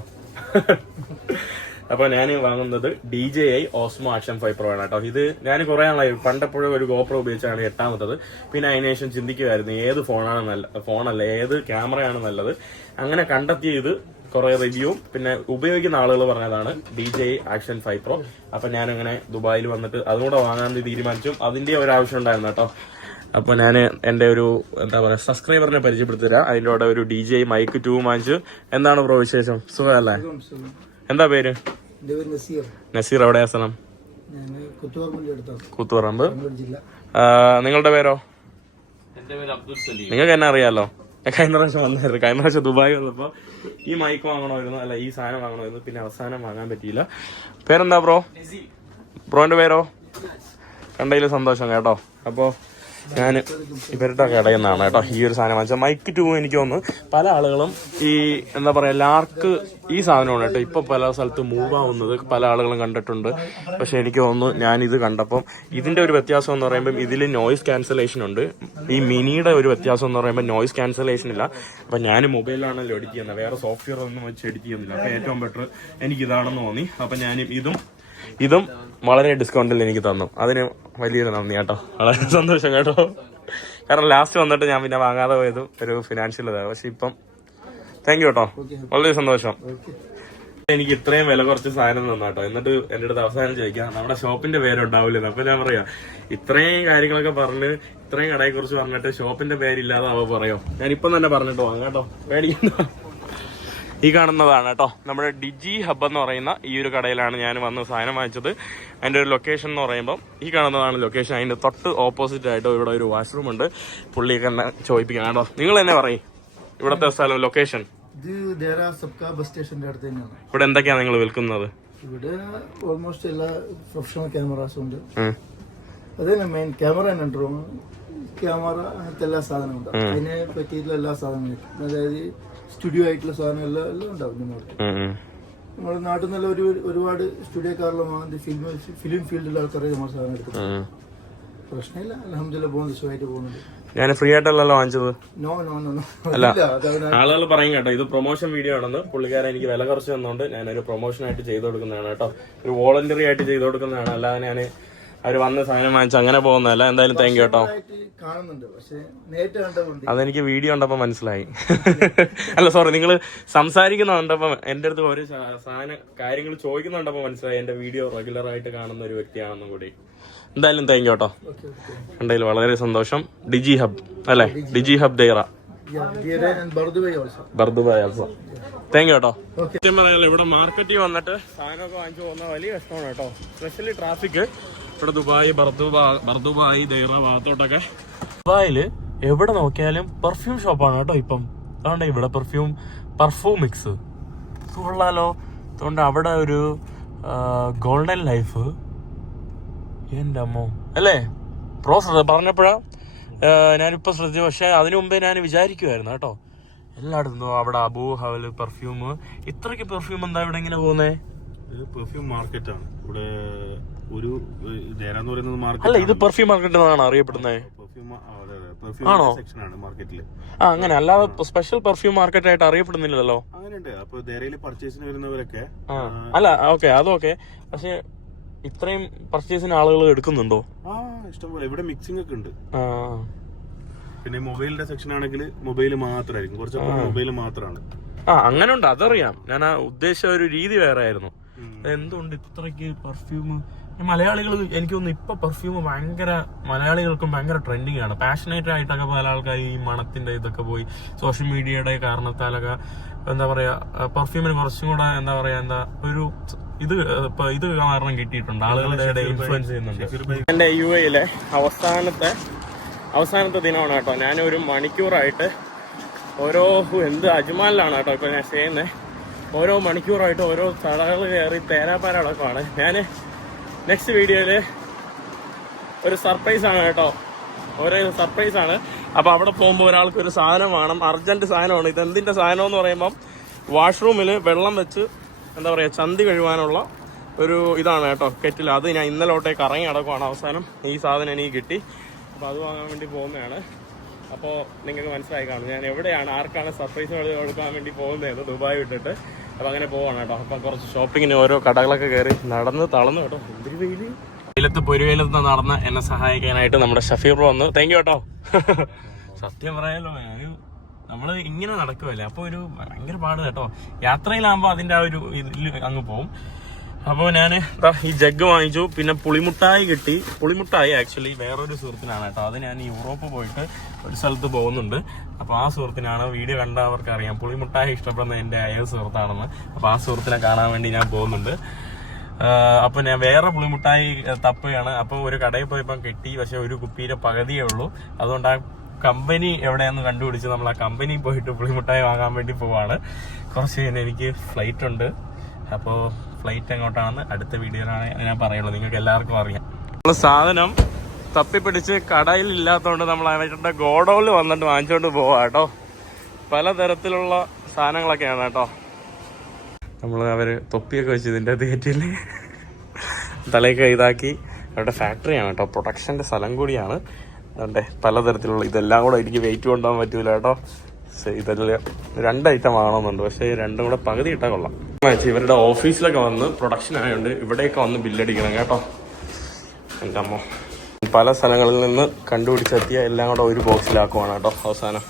അപ്പൊ ഞാൻ വാങ്ങുന്നത് DJI Osmo Action 5 Pro ആണ് കേട്ടോ. ഇത് ഞാൻ കുറെ നാളായി പണ്ടെപ്പോഴും ഒരു GoPro ഉപയോഗിച്ചാണ് 8ാമത്തത്. പിന്നെ അതിനുശേഷം ചിന്തിക്കുമായിരുന്നു ഏത് ഫോണല്ല ഏത് ക്യാമറയാണ് നല്ലത്. അങ്ങനെ കണ്ടെത്തിയ ഇത് കുറെ റിവ്യൂവും പിന്നെ ഉപയോഗിക്കുന്ന ആളുകൾ പറഞ്ഞതാണ് DJI Action 5 Pro. അപ്പൊ ഞാനങ്ങനെ ദുബായിൽ വന്നിട്ട് അതുകൂടെ വാങ്ങാൻ തീരുമാനിച്ചു. അതിന്റെ ഒരു ആവശ്യം ഉണ്ടായിരുന്നു കേട്ടോ. അപ്പൊ ഞാൻ എന്റെ ഒരു എന്താ പറയാ സബ്സ്ക്രൈബറിനെ പരിചയപ്പെടുത്തി തരാം. അതിന്റെ കൂടെ ഒരു DJI Mic 2 വാങ്ങിച്ചു. എന്താണ് ബ്രോ വിശേഷം? സുഖമല്ലേ? എന്താ പേര്? നസീർ. എവിടെയാ സ്ഥലം? കൂത്തുപറമ്പ്. നിങ്ങളുടെ പേരോ? എന്റെ പേര് അബ്ദുൽ സലീം. നിങ്ങൾക്ക് എന്നെ അറിയാലോ, കഴിഞ്ഞ പ്രാവശ്യം വന്നായിരുന്നു. കഴിഞ്ഞ പ്രാവശ്യം ദുബായ് വന്നപ്പോ ഈ മൈക്ക് വാങ്ങണമായിരുന്നു, അല്ല ഈ സാധനം വാങ്ങണമായിരുന്നു. പിന്നെ അവസാനം വാങ്ങാൻ പറ്റിയില്ല. പേരെന്താ ബ്രോ? ബ്രോന്റെ പേരോ? കണ്ടതിൽ സന്തോഷം കേട്ടോ. അപ്പോ ഞാൻ ഇവരുടെ കടയിൽ നിന്നാണ് കേട്ടോ ഈ ഒരു സാധനം വാങ്ങിച്ചത്. മൈക്ക് 2 എനിക്ക് തോന്നുന്നു പല ആളുകളും ഈ എന്താ പറയുക ലാർക്ക് ഈ സാധനമാണ് കേട്ടോ ഇപ്പൊ പല സ്ഥലത്ത് മൂവ് ആവുന്നത് പല ആളുകളും കണ്ടിട്ടുണ്ട്. പക്ഷെ എനിക്ക് തോന്നുന്നു ഞാനിത് കണ്ടപ്പം ഇതിന്റെ ഒരു വ്യത്യാസം എന്ന് പറയുമ്പോൾ ഇതിൽ നോയിസ് ക്യാൻസലേഷൻ ഉണ്ട്. ഈ മിനിയുടെ ഒരു വ്യത്യാസം എന്ന് പറയുമ്പോൾ നോയിസ് ക്യാൻസലേഷൻ ഇല്ല. അപ്പൊ ഞാൻ മൊബൈലിലാണല്ലോ എഡിറ്റ് ചെയ്യുന്നത്, വേറെ സോഫ്റ്റ്വെയർ ഒന്നും വെച്ച് എഡിറ്റ് ചെയ്യുന്നില്ല. അപ്പൊ ഏറ്റവും ബെറ്റർ എനിക്ക് ഇതാണെന്ന് തോന്നി. അപ്പൊ ഞാൻ ഇതും വളരെ ഡിസ്കൗണ്ടിൽ എനിക്ക് തന്നു. അതിന് വലിയൊരു നന്ദി കേട്ടോ, വളരെ സന്തോഷം കേട്ടോ. കാരണം ലാസ്റ്റ് വന്നിട്ട് ഞാൻ പിന്നെ വാങ്ങാതെ പോയത് ഒരു ഫിനാൻഷ്യൽ ഇതാണ്. പക്ഷെ ഇപ്പം താങ്ക് യു കേട്ടോ, വളരെ സന്തോഷം. എനിക്ക് ഇത്രയും വില കുറച്ച് സാധനം തന്നു കേട്ടോ. എന്നിട്ട് എന്റെ അടുത്ത് അവസാനം ചോദിക്കാം നമ്മുടെ ഷോപ്പിന്റെ പേരുണ്ടാവില്ലെന്ന്. അപ്പൊ ഞാൻ പറയാം ഇത്രയും കാര്യങ്ങളൊക്കെ പറഞ്ഞ് ഇത്രയും കടയെ കുറിച്ച് പറഞ്ഞിട്ട് ഷോപ്പിന്റെ പേരില്ലാതെ അവ പറയോ. ഞാൻ ഇപ്പം തന്നെ പറഞ്ഞിട്ട് വാങ്ങാം കേട്ടോ, പേടിക്കണ്ട. ഈ കാണുന്നതാണ് കേട്ടോ നമ്മുടെ ഡിജി ഹബ് എന്ന് പറയുന്ന ഈ ഒരു കടയിലാണ് ഞാൻ വന്ന് സാധനം വാങ്ങിച്ചത്. അതിന്റെ ഒരു ലൊക്കേഷൻ എന്ന് പറയുമ്പോൾ ഈ കാണുന്നതാണ് ലൊക്കേഷൻ. അതിന്റെ തൊട്ട് ഓപ്പോസിറ്റ് ആയിട്ടോ ഇവിടെ ഒരു വാഷ്റൂം ഉണ്ട്. പുള്ളിയൊക്കെ എന്നെ ചോദിപ്പിക്കാം കേട്ടോ. നിങ്ങൾ തന്നെ പറയും ഇവിടത്തെ സ്ഥലം ലൊക്കേഷൻ. ഇവിടെ എന്തൊക്കെയാണ് നിങ്ങൾ വിൽക്കുന്നത്? ഇവിടെ ഓൾമോസ്റ്റ് എല്ലാ പ്രൊഫഷണൽ ക്യാമറാസും ഉണ്ട്. അതന്നെ മെയിൻ ക്യാമറ തന്നെ ഡ്രോൺ ക്യാമറ അങ്ങനത്തെ എല്ലാ സാധനവും ഉണ്ട്. അതിനെ പറ്റിയിട്ടുള്ള എല്ലാ സാധനങ്ങളും, അതായത് സ്റ്റുഡിയോ ആയിട്ടുള്ള സാധനം എല്ലാം ഉണ്ടാവും നമ്മൾക്ക്. നമ്മുടെ നാട്ടിൽ നിന്നുള്ള ഒരുപാട് സ്റ്റുഡിയോക്കാരെല്ലാം വാങ്ങുന്നത് ഫിലിം ഫീൽഡിലുള്ള ആൾക്കാരെ നമ്മുടെ സാധനം എടുക്കുന്നത്. പ്രശ്നമില്ല, അൽഹംദുലില്ലാ പോകുന്നത്, സുഖമായിട്ട് പോകുന്നുണ്ട്. ഞാൻ ഫ്രീ ആയിട്ടല്ലല്ലോ വാങ്ങിച്ചത്. നോ അല്ല, ആളുകൾ പറയും കേട്ടോ ഇത് പ്രൊമോഷൻ വീഡിയോ ആണെന്ന്. പുള്ളിക്കാരൻ എനിക്ക് വില കുറച്ച് തന്നുകൊണ്ട് ഞാനൊരു പ്രൊമോഷൻ ആയിട്ട് ചെയ്തു കൊടുക്കുന്നതാണ് കേട്ടോ, ഒരു വോളണ്ടറി ആയിട്ട് ചെയ്തു കൊടുക്കുന്നതാണ്. അല്ലാതെ ഞാൻ അവര് വന്ന് സാധനം വാങ്ങിച്ച് അങ്ങനെ പോകുന്നതല്ല. എന്തായാലും താങ്ക് യു കേട്ടോ. അതെനിക്ക് വീഡിയോ കണ്ടപ്പോ മനസ്സിലായി. അല്ല സോറി, നിങ്ങൾ സംസാരിക്കുന്ന കണ്ടപ്പോ എന്റെ അടുത്ത് ഒരു സാധനം കാര്യങ്ങൾ ചോദിക്കുന്നുണ്ടപ്പോ മനസ്സിലായി എന്റെ വീഡിയോ റെഗുലർ ആയിട്ട് കാണുന്ന ഒരു വ്യക്തിയാണെന്നും കൂടി. എന്തായാലും താങ്ക് യു കേട്ടോ, എന്തായാലും വളരെ സന്തോഷം. ഡിജി ഹബ് അല്ലെ, Digi hub Deira Bur Dubai also. Thank you കേട്ടോ. സത്യം പറയാലോ ഇവിടെ മാർക്കറ്റിൽ വന്നിട്ട് സാധനമൊക്കെ വാങ്ങിച്ചു പോകുന്ന വലിയ കഷ്ടമാണ് കേട്ടോ. സ്പെഷ്യലി ട്രാഫിക് ഇവിടെ ദുബായ് ബർദുബായ് ദൈറ ഭാഗത്തോട്ടൊക്കെ. ദുബായില് എവിടെ നോക്കിയാലും പെർഫ്യൂം ഷോപ്പാണ് കേട്ടോ ഇപ്പം. അതുകൊണ്ട് ഇവിടെ പെർഫ്യൂം മിക്സ് കൊള്ളാലോ. അതുകൊണ്ട് അവിടെ ഒരു ഗോൾഡൻ ലൈഫ്, എന്റെ അമ്മോ അല്ലേ പ്രോസസ് പറഞ്ഞപ്പോഴാ ഞാനിപ്പോ ശ്രദ്ധിച്ചു. പക്ഷെ അതിനു മുമ്പേ ഞാൻ വിചാരിക്കുമായിരുന്നു കേട്ടോ എല്ലായിടത്തും അവിടെ അബു ഹവല് പെർഫ്യൂം. ഇത്രയ്ക്ക് പെർഫ്യൂം എന്താ ഇവിടെ ഇങ്ങനെ പോകുന്നേ? പെർഫ്യൂം മാർക്കറ്റാണ് ഇവിടെ. ഒരു ദേരാന്ന് പറയുന്നത് മാർക്കറ്റ് അല്ല, ഇത് പെർഫ്യൂം മാർക്കറ്റ് എന്നാണ് അറിയപ്പെടുന്നത്. ആണോ? ആ അങ്ങനെ, അല്ലാതെ സ്പെഷ്യൽ പെർഫ്യൂം മാർക്കറ്റ് ആയിട്ട് അറിയപ്പെടുന്നില്ലല്ലോ. അങ്ങനെയുണ്ട്. അപ്പൊ ദേരയില് പർച്ചേസിന് വരുന്നവരൊക്കെ അല്ല ഓക്കെ അതൊക്കെ. പക്ഷെ ഇത്രയും പർച്ചേസിന് ആളുകൾ എടുക്കുന്നുണ്ടോ? ഇഷ്ടംപോലെ. ഇവിടെ മിക്സിംഗ് ഒക്കെ ഉണ്ട്. പിന്നെ മൊബൈലിന്റെ സെക്ഷൻ ആണെങ്കിൽ മൊബൈൽ മാത്രമായിരിക്കും, കുറച്ചൊക്കെ മൊബൈൽ മാത്രമാണ്. അങ്ങനെ ഉണ്ട്, അതറിയാം. ഞാൻ ഉദ്ദേശിച്ച ഒരു രീതി വേറെ ആയിരുന്നു. എന്തുകൊണ്ട് ഇത്രയ്ക്ക് പെർഫ്യൂം? മലയാളികൾ എനിക്ക് തോന്നുന്നു ഇപ്പൊ പെർഫ്യൂം മലയാളികൾക്കും ഭയങ്കര ട്രെൻഡിങ് ആണ്. പാഷനേറ്റ് ആയിട്ടൊക്കെ പല ആൾക്കാർ ഈ മണത്തിന്റെ ഇതൊക്കെ പോയി സോഷ്യൽ മീഡിയയുടെ കാരണത്താലൊക്കെ എന്താ പറയാ പെർഫ്യൂമിന് കുറച്ചും കൂടെ എന്താ പറയാ ഒരു ഇത് കാരണം കിട്ടിയിട്ടുണ്ട്, ആളുകളുടെ ഇൻഫ്ലുവൻസ് ചെയ്യുന്നുണ്ട്. എന്റെ UAE-ലെ അവസാനത്തെ ദിനമാണ് കേട്ടോ. ഞാൻ ഒരു മണിക്കൂറായിട്ട് എന്ത് അജ്മാലിലാണ് കേട്ടോ ഇപ്പൊ ഞാൻ ചെയ്യുന്നത്. ഓരോ മണിക്കൂറായിട്ട് ഓരോ സ്ഥലങ്ങൾ കയറി തേരാപ്പാരടക്കമാണ്. ഞാൻ നെക്സ്റ്റ് വീഡിയോയില് ഒരു സർപ്രൈസ് ആണ് കേട്ടോ, ഓരോ സർപ്രൈസ് ആണ്. അപ്പൊ അവിടെ പോകുമ്പോൾ ഒരാൾക്ക് ഒരു സാധനം വേണം, അർജന്റ് സാധനമാണ്. ഇത് എന്തിന്റെ സാധനം എന്ന് പറയുമ്പം വാഷ്റൂമിൽ വെള്ളം വെച്ച് എന്താ പറയാ ചന്തി കഴുകാനുള്ള ഒരു ഇതാണ് കേട്ടോ, കെറ്റിൽ. അത് ഞാൻ ഇന്നലോട്ടേക്ക് ഇറങ്ങി നടക്കുവാണ്. അവസാനം ഈ സാധനം എനിക്ക് കിട്ടി. അപ്പൊ അത് വാങ്ങാൻ വേണ്ടി പോകുന്നതാണ്. അപ്പോൾ നിങ്ങൾക്ക് മനസ്സിലായി കാണും ഞാൻ എവിടെയാണ് ആർക്കാണ് സർപ്രൈസ് കൊടുക്കാൻ വേണ്ടി പോകുന്നത് ദുബായ് വിട്ടിട്ട്. അപ്പം അങ്ങനെ പോവാണ് കേട്ടോ. അപ്പം കുറച്ച് ഷോപ്പിങ്ങിന് ഓരോ കടകളൊക്കെ കയറി നടന്ന് തളർന്നു കേട്ടോ. എന്തൊരു പൊരുവെയിലത്ത് നടന്ന് എന്നെ സഹായിക്കാനായിട്ട് നമ്മുടെ ഷഫീർ വന്നു. താങ്ക് യു കേട്ടോ. സത്യം പറയാലോ, നമ്മള് ഇങ്ങനെ നടക്കുമല്ലേ, അപ്പോൾ ഒരു ഭയങ്കര പാട് കേട്ടോ. യാത്രയിലാകുമ്പോൾ അതിൻ്റെ ആ ഒരു ഇതിൽ അങ്ങ് പോവും. അപ്പോൾ ഞാൻ ഈ ജഗ് വാങ്ങിച്ചു. പിന്നെ പുളിമുട്ടായി കിട്ടി. പുളിമുട്ടായി ആക്ച്വലി വേറൊരു സുഹൃത്തിനാണ് കേട്ടോ. അത് ഞാൻ യൂറോപ്പ് പോയിട്ട് ഒരു സ്ഥലത്ത് പോകുന്നുണ്ട്. അപ്പോൾ ആ സുഹൃത്തിനാണ്, വീഡിയോ കണ്ടവർക്ക് അറിയാം, പുളിമുട്ടായി ഇഷ്ടപ്പെടുന്ന എൻ്റെ അയൽ സുഹൃത്താണെന്ന്. അപ്പോൾ ആ സുഹൃത്തിനെ കാണാൻ വേണ്ടി ഞാൻ പോകുന്നുണ്ട്. അപ്പൊ ഞാൻ വേറെ പുളിമുട്ടായി തപ്പുകയാണ്. അപ്പൊ ഒരു കടയിൽ പോയപ്പോൾ കിട്ടി, പക്ഷെ ഒരു കുപ്പിയുടെ പകുതിയേ ഉള്ളൂ. അതുകൊണ്ട് ആ കമ്പനി എവിടെയാന്ന് കണ്ടുപിടിച്ച് നമ്മൾ ആ കമ്പനിയിൽ പോയിട്ട് പുളിമുട്ടായി വാങ്ങാൻ വേണ്ടി പോവാണ്. കുറച്ച് കഴിഞ്ഞ് എനിക്ക് ഫ്ലൈറ്റ് ഉണ്ട്. അപ്പോൾ ഫ്ലൈറ്റ് എങ്ങോട്ടാണെന്ന് അടുത്ത വീഡിയോയിലാണ് ഞാൻ പറയുള്ളൂ, നിങ്ങൾക്ക് എല്ലാവർക്കും അറിയാം. സാധനം തപ്പിപ്പിടിച്ച് കടയിൽ ഇല്ലാത്തതുകൊണ്ട് നമ്മൾ അവരുടെ ഗോഡൗണിൽ വന്നിട്ട് വാങ്ങിച്ചുകൊണ്ട് പോവാം കേട്ടോ. പലതരത്തിലുള്ള സാധനങ്ങളൊക്കെയാണ് കേട്ടോ. നമ്മൾ അവർ തൊപ്പിയൊക്കെ വെച്ച് ഇതിൻ്റെ തീറ്റിൽ തലയൊക്കെ ഇതാക്കി അവരുടെ ഫാക്ടറിയാണ് കേട്ടോ. പ്രൊഡക്ഷൻ്റെ സ്ഥലം കൂടിയാണ്. അതുകൊണ്ട് പലതരത്തിലുള്ള ഇതെല്ലാം കൂടെ എനിക്ക് വെയിറ്റ് കൊണ്ടുപോകാൻ പറ്റൂല കേട്ടോ. ഇതെല്ലാം 2 ഐറ്റം വാങ്ങണമെന്നുണ്ട്. പക്ഷേ 2 കൂടെ പകുതി ഇട്ടാൽ കൊള്ളാം. ഇവരുടെ ഓഫീസിലൊക്കെ വന്ന് പ്രൊഡക്ഷൻ ആയതുകൊണ്ട് ഇവിടെയൊക്കെ വന്ന് ബില്ലടിക്കണം കേട്ടോ. എൻ്റെ അമ്മ പല സ്ഥലങ്ങളിൽ നിന്ന് കണ്ടുപിടിച്ചെത്തിയ എല്ലാം കൂടെ ഒരു ബോക്സിലാക്കുവാണ് കേട്ടോ അവസാനം.